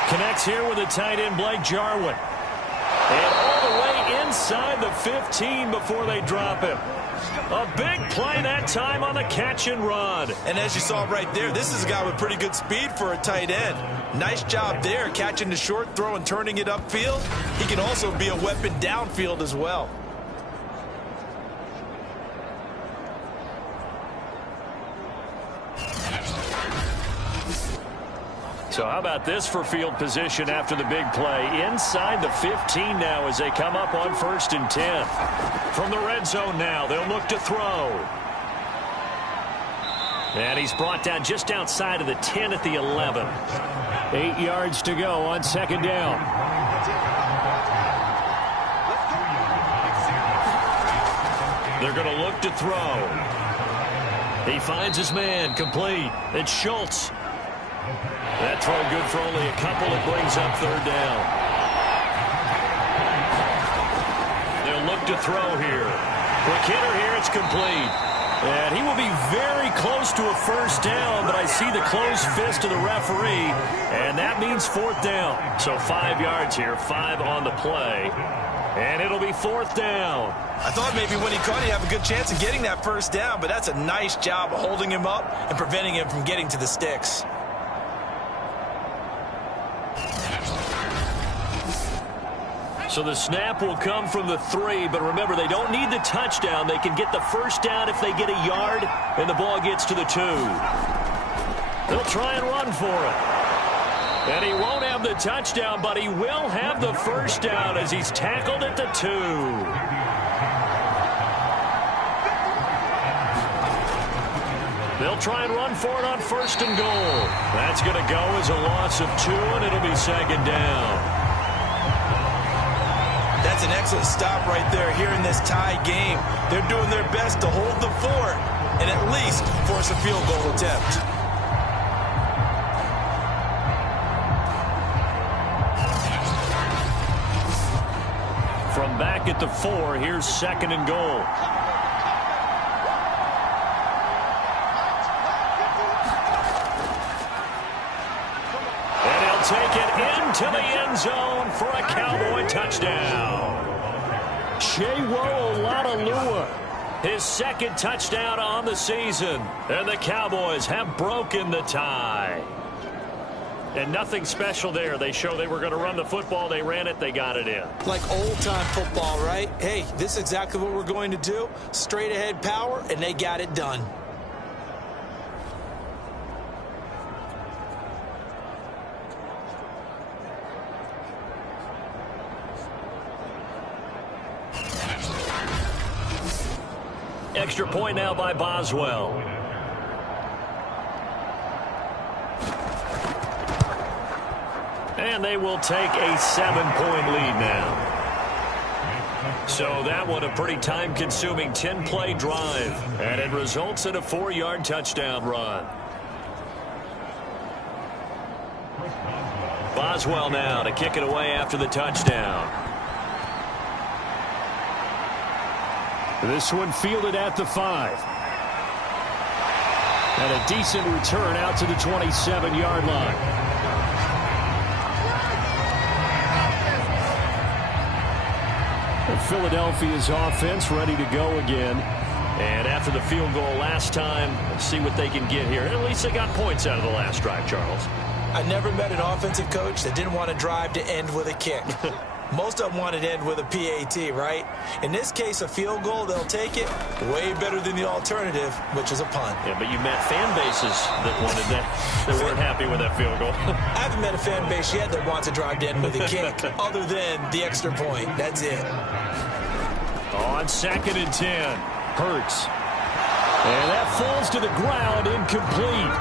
Connects here with the tight end, Blake Jarwin. And all the way inside the 15 before they drop him. A big play that time on the catch and run. And as you saw right there, this is a guy with pretty good speed for a tight end. Nice job there, catching the short throw and turning it upfield. He can also be a weapon downfield as well. So how about this for field position after the big play? Inside the 15 now as they come up on 1st and 10. From the red zone now, they'll look to throw. And he's brought down just outside of the 10 at the 11. 8 yards to go on 2nd down. They're going to look to throw. He finds his man, complete. It's Schultz. That throw good for only a couple. It brings up 3rd down. They'll look to throw here. Quick hitter here. It's complete. And he will be very close to a first down, but I see the closed fist of the referee, and that means 4th down. So 5 yards here, 5 on the play, and it'll be 4th down. I thought maybe when he caught, he'd have a good chance of getting that first down, but that's a nice job of holding him up and preventing him from getting to the sticks. So the snap will come from the 3, but remember, they don't need the touchdown. They can get the first down if they get a yard, and the ball gets to the 2. They'll try and run for it. And he won't have the touchdown, but he will have the first down as he's tackled at the 2. They'll try and run for it on 1st and goal. That's going to go as a loss of 2, and it'll be 2nd down. That's an excellent stop right there here in this tie game. They're doing their best to hold the fort and at least force a field goal attempt. From back at the 4, here's 2nd and goal. And he'll take it into the end zone for a Cowboy touchdown. Lua, his 2nd touchdown on the season. And the Cowboys have broken the tie. And nothing special there. They show they were going to run the football. They ran it. They got it in. Like old-time football, right? Hey, this is exactly what we're going to do. Straight-ahead power, and they got it done. Extra point now by Boswell. And they will take a 7-point lead now. So that one a pretty time-consuming 10-play drive. And it results in a 4-yard touchdown run. Boswell now to kick it away after the touchdown. This one fielded at the 5. And a decent return out to the 27-yard line. Philadelphia's offense ready to go again. And after the field goal last time, let's see what they can get here. At least they got points out of the last drive, Charles. I never met an offensive coach that didn't want to drive to end with a kick. Most of them want to end with a PAT, right? In this case, a field goal, they'll take it. Way better than the alternative, which is a punt. Yeah, but you met fan bases that wanted that, that weren't happy with that field goal. I haven't met a fan base yet that wants to drive to end with a kick, other than the extra point. That's it. On 2nd and 10, Hurts. And that falls to the ground, incomplete.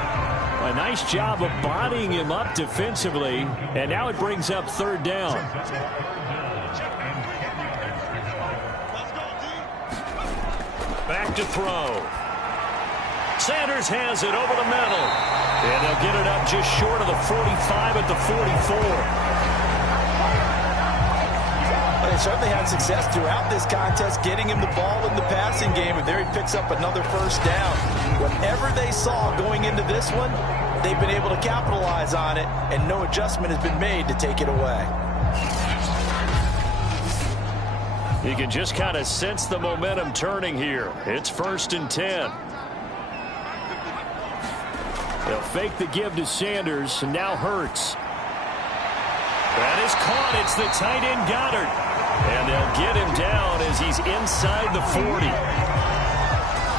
A nice job of bodying him up defensively, and now it brings up 3rd down. Back to throw. Sanders has it over the middle. And they'll get it up just short of the 45 at the 44. They certainly had success throughout this contest getting him the ball in the passing game, and there he picks up another 1st down. Whatever they saw going into this one, they've been able to capitalize on it, and no adjustment has been made to take it away. You can just kind of sense the momentum turning here. It's 1st and 10. They'll fake the give to Sanders, and now Hurts. That is caught. It's the tight end Goddard. And they'll get him down as he's inside the 40.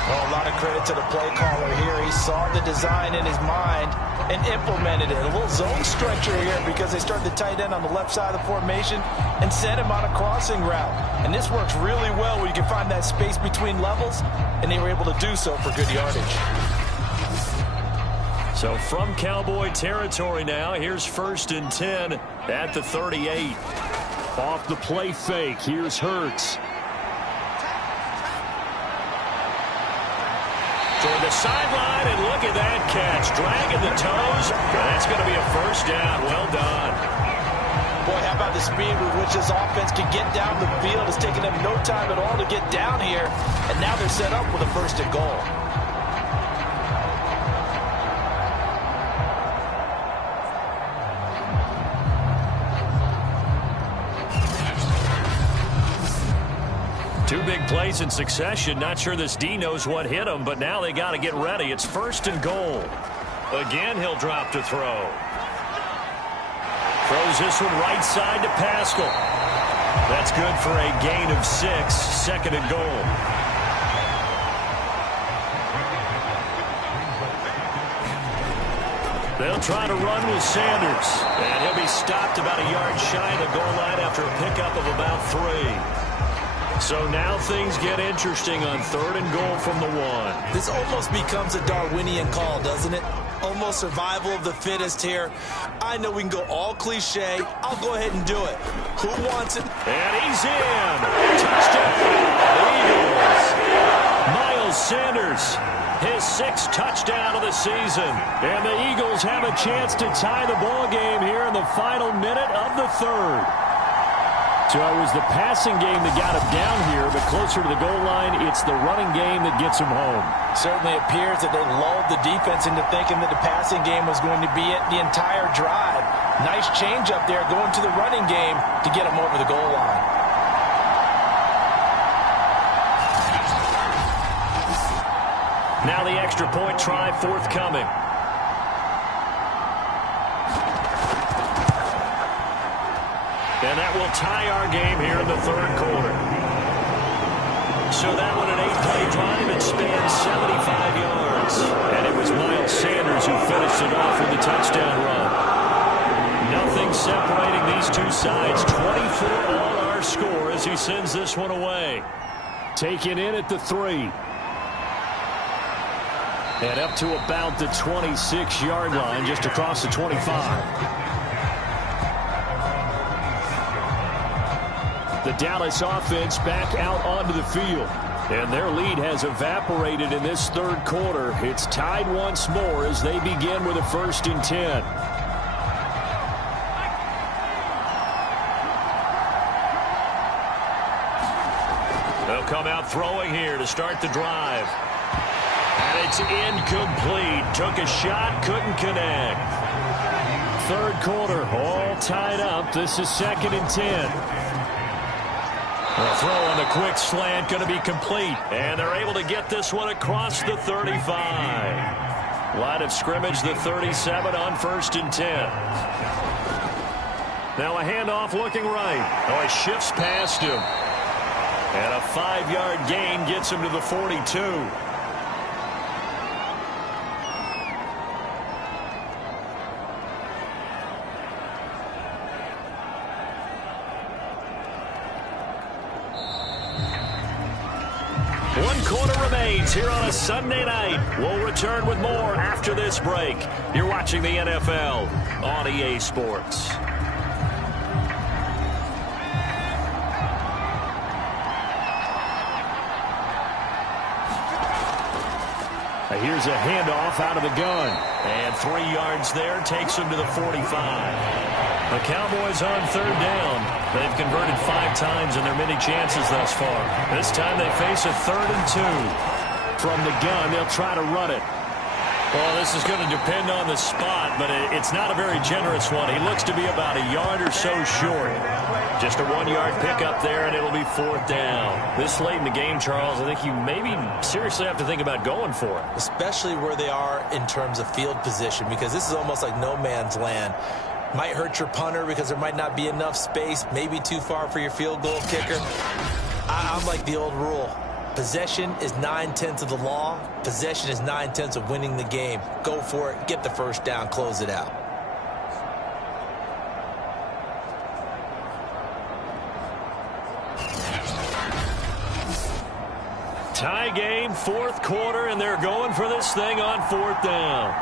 Well, a lot of credit to the play caller here. He saw the design in his mind and implemented it. A little zone stretcher here because they started the tight end on the left side of the formation and sent him on a crossing route. And this works really well where you can find that space between levels, and they were able to do so for good yardage. So from Cowboy territory now, here's 1st and 10 at the 38. Off the play fake, here's Hurts. Toward the sideline, and look at that catch. Dragging the toes. That's going to be a 1st down. Well done. Boy, how about the speed with which this offense can get down the field? It's taken them no time at all to get down here, and now they're set up with a 1st and goal. Two big plays in succession. Not sure this D knows what hit him, but now they got to get ready. It's 1st and goal. Again, he'll drop to throw. Throws this one right side to Pascal. That's good for a gain of 6. 2nd and goal. They'll try to run with Sanders. And he'll be stopped about a yard shy of the goal line after a pickup of about 3. So now things get interesting on 3rd and goal from the 1. This almost becomes a Darwinian call, doesn't it? Almost survival of the fittest here. I know we can go all cliche. I'll go ahead and do it. Who wants it? And he's in. Touchdown, the Eagles. Miles Sanders, his 6th touchdown of the season. And the Eagles have a chance to tie the ball game here in the final minute of the 3rd. So it was the passing game that got him down here, but closer to the goal line, it's the running game that gets him home. Certainly appears that they lulled the defense into thinking that the passing game was going to be it the entire drive. Nice change up there going to the running game to get him over the goal line. Now the extra point try forthcoming. And that will tie our game here in the 3rd quarter. So that one an 8-play drive. It spans 75 yards. And it was Miles Sanders who finished it off with the touchdown run. Nothing separating these two sides. 24 all our score as he sends this one away. Taken in at the 3. And up to about the 26-yard line, just across the 25. The Dallas offense back out onto the field. And their lead has evaporated in this 3rd quarter. It's tied once more as they begin with a 1st and 10. They'll come out throwing here to start the drive. And it's incomplete. Took a shot, couldn't connect. 3rd quarter, all tied up. This is 2nd and 10. The throw on the quick slant going to be complete. And they're able to get this one across the 35. Line of scrimmage, the 37 on 1st and 10. Now a handoff looking right. Oh, he shifts past him. And a 5-yard gain gets him to the 42. Here on a Sunday night. We'll return with more after this break. You're watching the NFL on EA Sports. Here's a handoff out of the gun. And 3 yards there takes him to the 45. The Cowboys on 3rd down. They've converted 5 times in their many chances thus far. This time they face a 3rd and 2. From the gun, they'll try to run it. Well, this is going to depend on the spot, but it's not a very generous one. He looks to be about a yard or so short. Just a 1-yard pickup there, and it'll be 4th down. This late in the game, Charles, I think you maybe seriously have to think about going for it. Especially where they are in terms of field position, because this is almost like no man's land. Might hurt your punter because there might not be enough space, maybe too far for your field goal kicker. I'm like the old rule. Possession is 9/10 of the law. Possession is 9/10 of winning the game. Go for it. Get the 1st down. Close it out. Tie game, 4th quarter, and they're going for this thing on 4th down.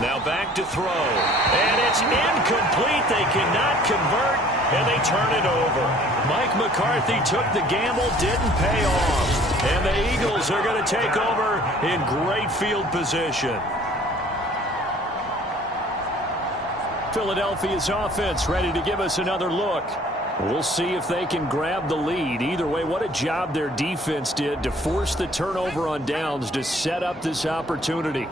Now back to throw. And it's incomplete. They cannot convert, and they turn it over. Mike McCarthy took the gamble, didn't pay off. And the Eagles are going to take over in great field position. Philadelphia's offense ready to give us another look. We'll see if they can grab the lead. Either way, what a job their defense did to force the turnover on downs to set up this opportunity.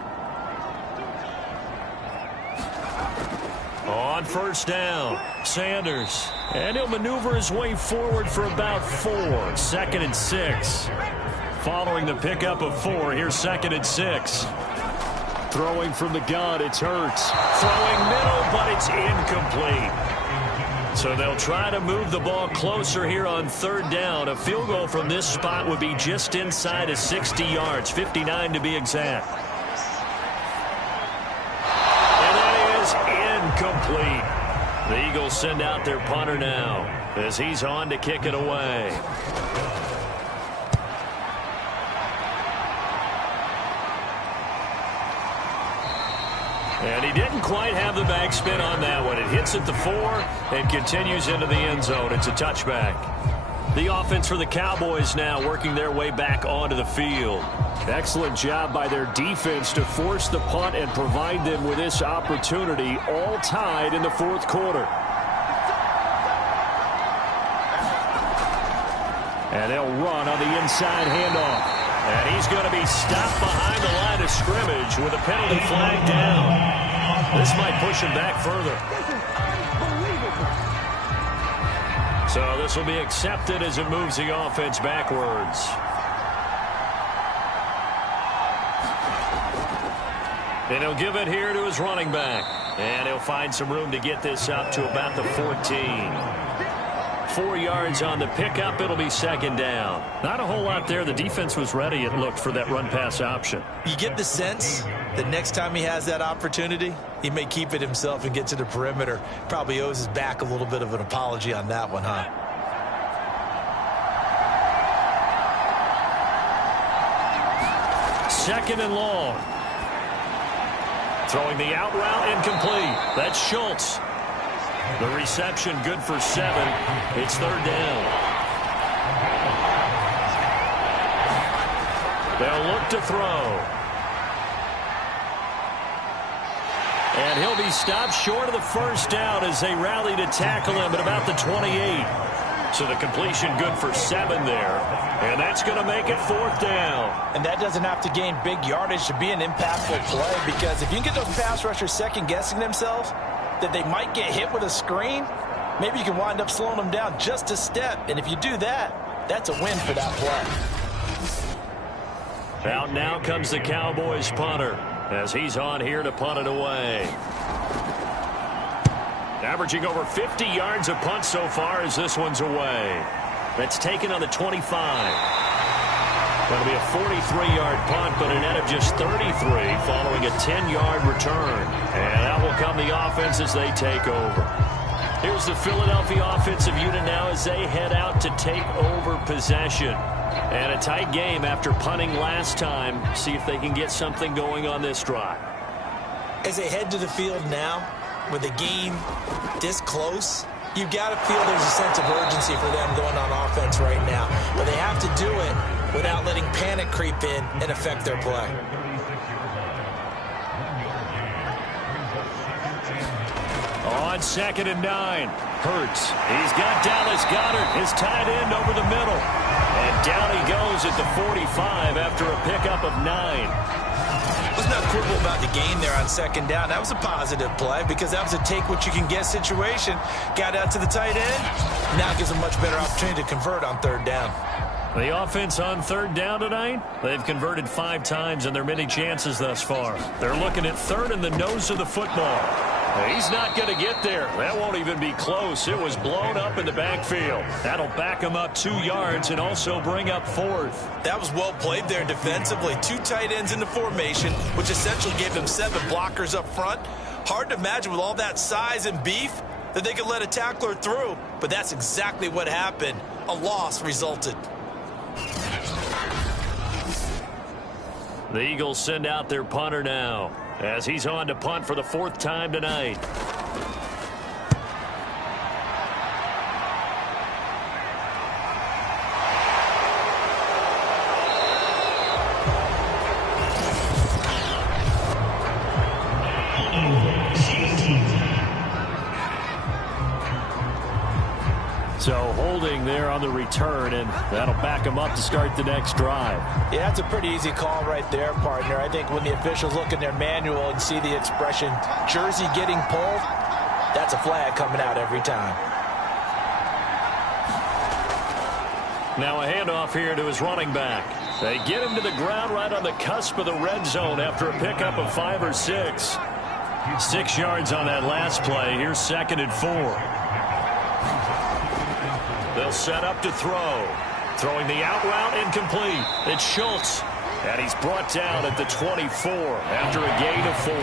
On 1st down, Sanders. And he'll maneuver his way forward for about 4. 2nd and 6. Following the pickup of 4, here's 2nd and 6. Throwing from the gun, it's Hurts. Throwing middle, but it's incomplete. So they'll try to move the ball closer here on 3rd down. A field goal from this spot would be just inside of 60 yards, 59 to be exact. The Eagles send out their punter now as he's on to kick it away. And he didn't quite have the backspin on that one. It hits at the 4 and continues into the end zone. It's a touchback. The offense for the Cowboys now working their way back onto the field. Excellent job by their defense to force the punt and provide them with this opportunity, all tied in the fourth quarter. And they'll run on the inside handoff. And he's going to be stopped behind the line of scrimmage with a penalty flag down. This might push him back further. So this will be accepted as it moves the offense backwards. And he'll give it here to his running back. And he'll find some room to get this up to about the 14. 4 yards on the pickup. It'll be second down. Not a whole lot there. The defense was ready, it looked, for that run-pass option. You get the sense that next time he has that opportunity, he may keep it himself and get to the perimeter. Probably owes his back a little bit of an apology on that one, huh? Second and long. Throwing the out route, incomplete. That's Schultz. The reception good for 7. It's third down. They'll look to throw. And he'll be stopped short of the first down as they rally to tackle him at about the 28. So the completion good for 7 there. And that's going to make it fourth down. And that doesn't have to gain big yardage to be an impactful play, because if you can get those pass rushers second-guessing themselves that they might get hit with a screen, maybe you can wind up slowing them down just a step. And if you do that, that's a win for that play. Out now comes the Cowboys punter as he's on here to punt it away. Averaging over 50 yards a punt so far as this one's away. That's taken on the 25. That'll be a 43-yard punt, but a net of just 33 following a 10-yard return. And that will come the offense as they take over. Here's the Philadelphia offensive unit now as they head out to take over possession. And a tight game after punting last time. See if they can get something going on this drive. As they head to the field now, with the game this close, you've got to feel there's a sense of urgency for them going on offense right now. But they have to do it without letting panic creep in and affect their play. On second and 9, Hurts. He's got Dallas Goedert, his tight end, over the middle. And down he goes at the 45 after a pickup of 9. Let's not quibble about the gain there on second down. That was a positive play because that was a take-what-you-can-get situation. Got out to the tight end. Now gives a much better opportunity to convert on third down. The offense on third down tonight, they've converted 5 times in their many chances thus far. They're looking at third in the nose of the football. He's not going to get there. That won't even be close. It was blown up in the backfield. That'll back him up 2 yards and also bring up fourth. That was well played there defensively. 2 tight ends in the formation, which essentially gave them 7 blockers up front. Hard to imagine with all that size and beef that they could let a tackler through, but that's exactly what happened. A loss resulted. The Eagles send out their punter now as he's on to punt for the 4th time tonight. So holding there on the return, and that'll back him up to start the next drive. Yeah, that's a pretty easy call right there, partner. I think when the officials look in their manual and see the expression jersey getting pulled, that's a flag coming out every time. Now a handoff here to his running back. They get him to the ground right on the cusp of the red zone after a pickup of 5 or 6. 6 yards on that last play. Here's 2nd and 4. They'll set up to throw. Throwing the out route, incomplete. It's Schultz. And he's brought down at the 24 after a gain of 4.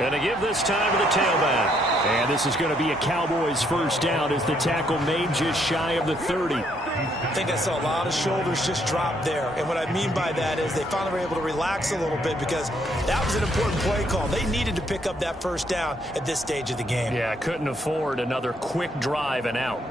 And they give this time to the tailback. And this is going to be a Cowboys first down as the tackle made just shy of the 30. I think I saw a lot of shoulders just drop there. And what I mean by that is they finally were able to relax a little bit because that was an important play call. They needed to pick up that first down at this stage of the game. Yeah, couldn't afford another quick drive and out.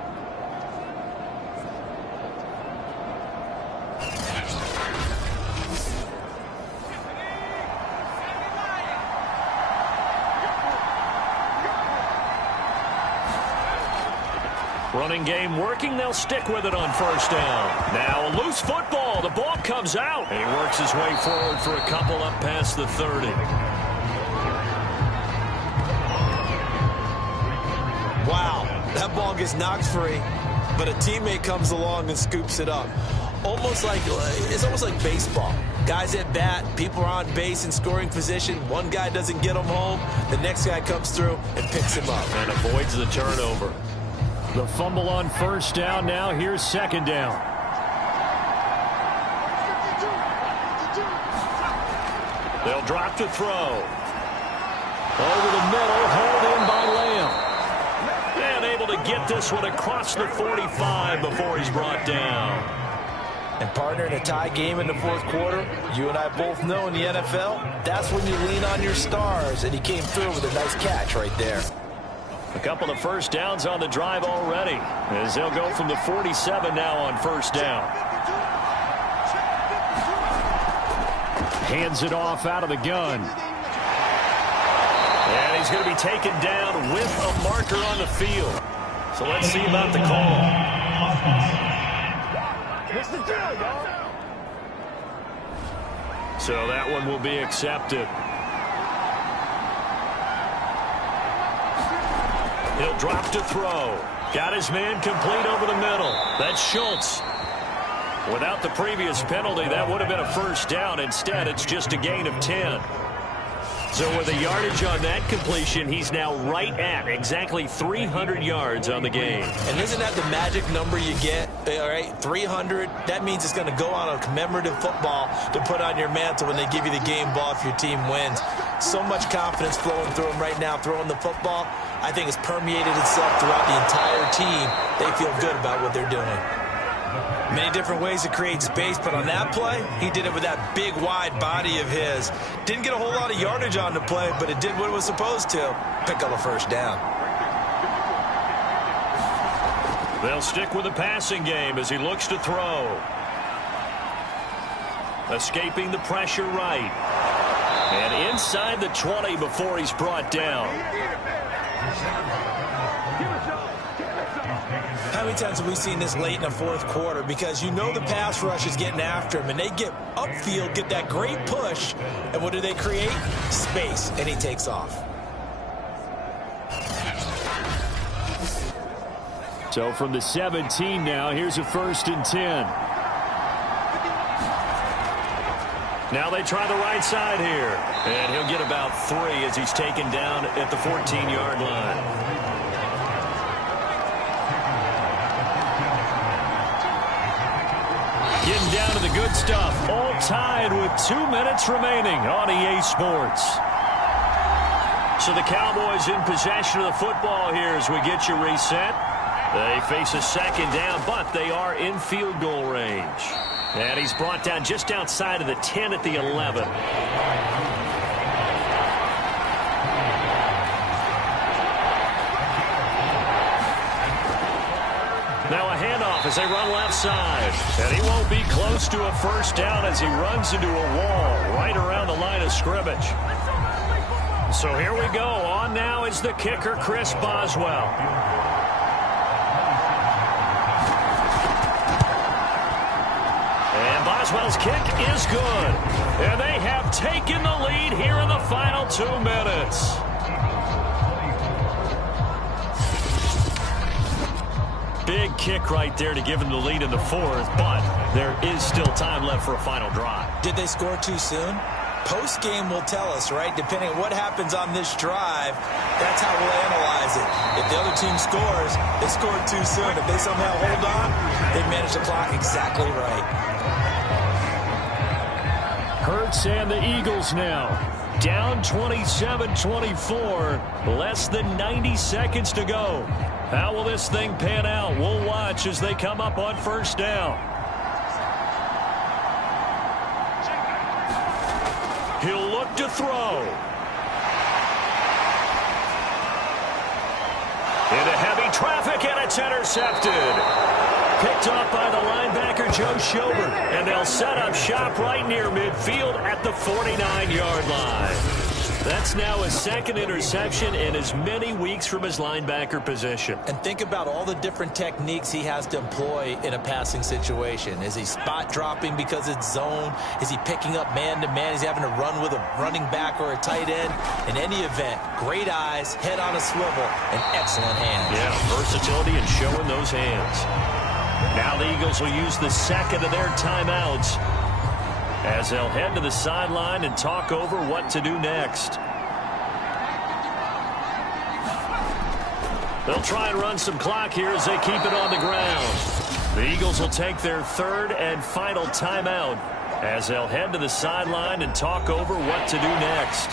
Running game working. They'll stick with it on first down. Now a loose football. The ball comes out. And he works his way forward for a couple up past the 30. Wow, that ball gets knocked free, but a teammate comes along and scoops it up. It's almost like baseball. Guys at bat, people are on base in scoring position. One guy doesn't get them home. The next guy comes through and picks him up. And avoids the turnover. The fumble on first down. Now here's second down. They'll drop to throw. Over the middle, hauled in by Lamb. And able to get this one across the 45 before he's brought down. And partner, in a tie game in the fourth quarter, you and I both know in the NFL, that's when you lean on your stars. And he came through with a nice catch right there. A couple of first downs on the drive already, as they'll go from the 47 now on first down. Hands it off out of the gun. And he's going to be taken down with a marker on the field. So let's see about the call. So that one will be accepted. He'll drop to throw. Got his man complete over the middle. That's Schultz. Without the previous penalty, that would have been a first down. Instead, it's just a gain of 10. So with a yardage on that completion, he's now right at exactly 300 yards on the game. And isn't that the magic number you get? All right, 300. That means it's going to go on a commemorative football to put on your mantle when they give you the game ball if your team wins. So much confidence flowing through him right now, throwing the football. I think it's permeated itself throughout the entire team. They feel good about what they're doing. Many different ways to create space, but on that play, he did it with that big, wide body of his. Didn't get a whole lot of yardage on the play, but it did what it was supposed to. Pick up a first down. They'll stick with the passing game as he looks to throw. Escaping the pressure right. And inside the 20 before he's brought down. How many times have we seen this late in the fourth quarter? Because you know the pass rush is getting after him, and they get upfield, get that great push, and what do they create? Space, and he takes off. So from the 17 now, here's a 1st and 10. Now they try the right side here. And he'll get about 3 as he's taken down at the 14-yard line. Getting down to the good stuff. All tied with 2 minutes remaining on EA Sports. So the Cowboys in possession of the football here as we get you reset. They face a second down, but they are in field goal range. And he's brought down just outside of the 10 at the 11. Now a handoff as they run left side. And he won't be close to a first down as he runs into a wall right around the line of scrimmage. So here we go. On now is the kicker, Chris Boswell. And Boswell's kick is good. And they have taken the lead here in the final 2 minutes. Big kick right there to give them the lead in the fourth, but there is still time left for a final drive. Did they score too soon? Post-game will tell us, right? Depending on what happens on this drive, that's how we'll analyze it. If the other team scores, they scored too soon. If they somehow hold on, they manage the clock exactly right. Hurts and the Eagles now. Down 27-24. Less than 90 seconds to go. How will this thing pan out? We'll watch as they come up on first down. He'll look to throw. Into heavy traffic, and it's intercepted. Picked off by the linebacker, Joe Schobert. And they'll set up shop right near midfield at the 49-yard line. That's now his second interception in as many weeks from his linebacker position. And think about all the different techniques he has to employ in a passing situation. Is he spot dropping because it's zone? Is he picking up man-to-man? Is he having to run with a running back or a tight end? In any event, great eyes, head on a swivel, and excellent hands. Yeah, versatility and showing those hands. Now the Eagles will use the second of their timeouts as they'll head to the sideline and talk over what to do next. They'll try and run some clock here as they keep it on the ground. The Eagles will take their third and final timeout as they'll head to the sideline and talk over what to do next.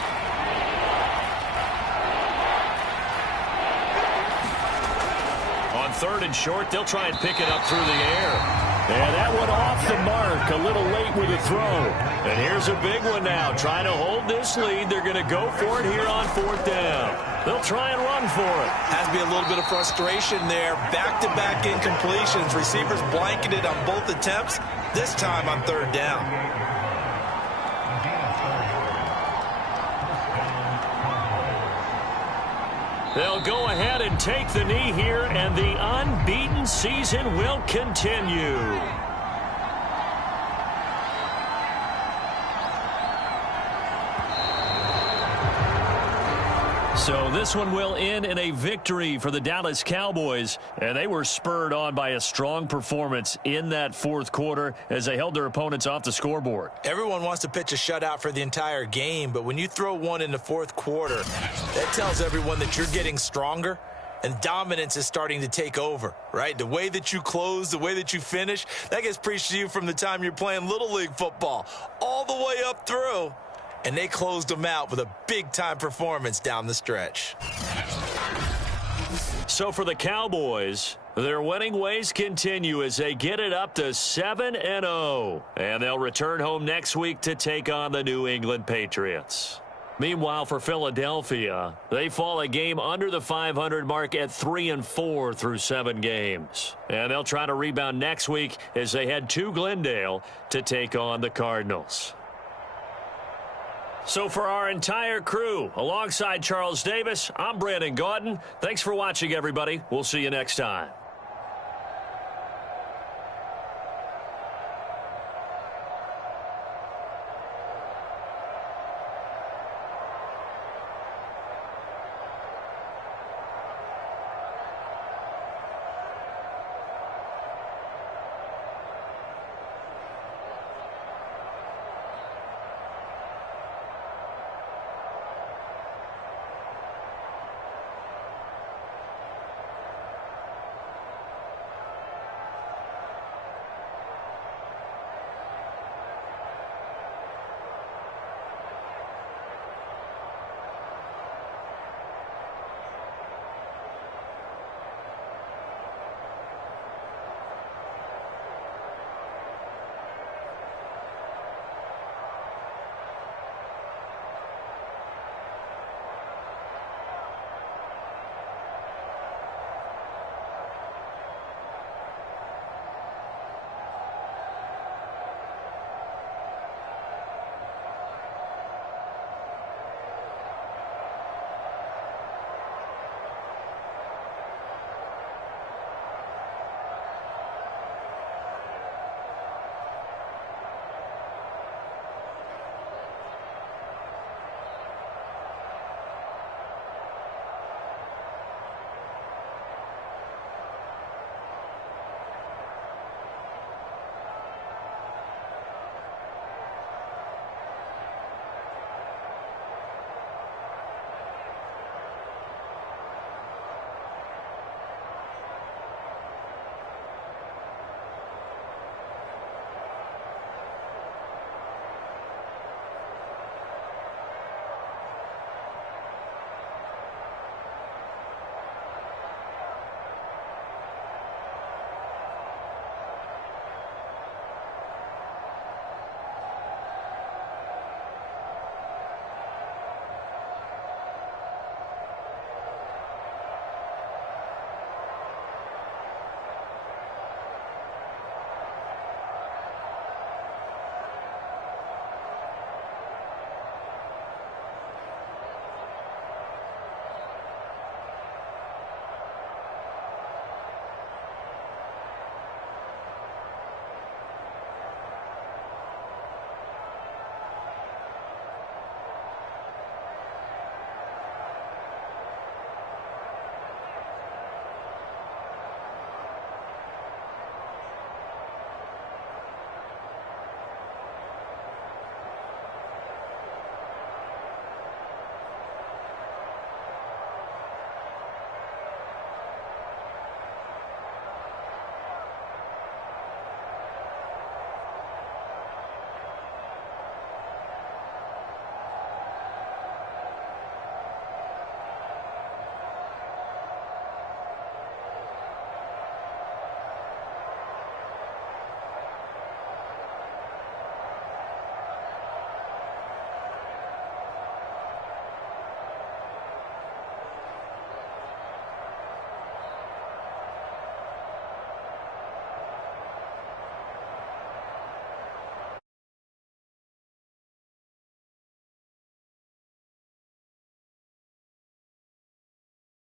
On third and short, they'll try and pick it up through the air. And that one off the mark, a little late with a throw. And here's a big one now, trying to hold this lead. They're going to go for it here on fourth down. They'll try and run for it. Has to be a little bit of frustration there. Back-to-back incompletions. Receivers blanketed on both attempts, this time on third down. They'll go ahead and take the knee here, and the unbeaten season will continue. So this one will end in a victory for the Dallas Cowboys, and they were spurred on by a strong performance in that fourth quarter as they held their opponents off the scoreboard. Everyone wants to pitch a shutout for the entire game, but when you throw one in the fourth quarter, that tells everyone that you're getting stronger and dominance is starting to take over, right? The way that you close, the way that you finish, that gets preached to you from the time you're playing Little League football all the way up through. And they closed them out with a big-time performance down the stretch. So for the Cowboys, their winning ways continue as they get it up to 7-0. And they'll return home next week to take on the New England Patriots. Meanwhile, for Philadelphia, they fall a game under the 500 mark at 3-4 through 7 games. And they'll try to rebound next week as they head to Glendale to take on the Cardinals. So for our entire crew, alongside Charles Davis, I'm Brandon Gaudin. Thanks for watching, everybody. We'll see you next time.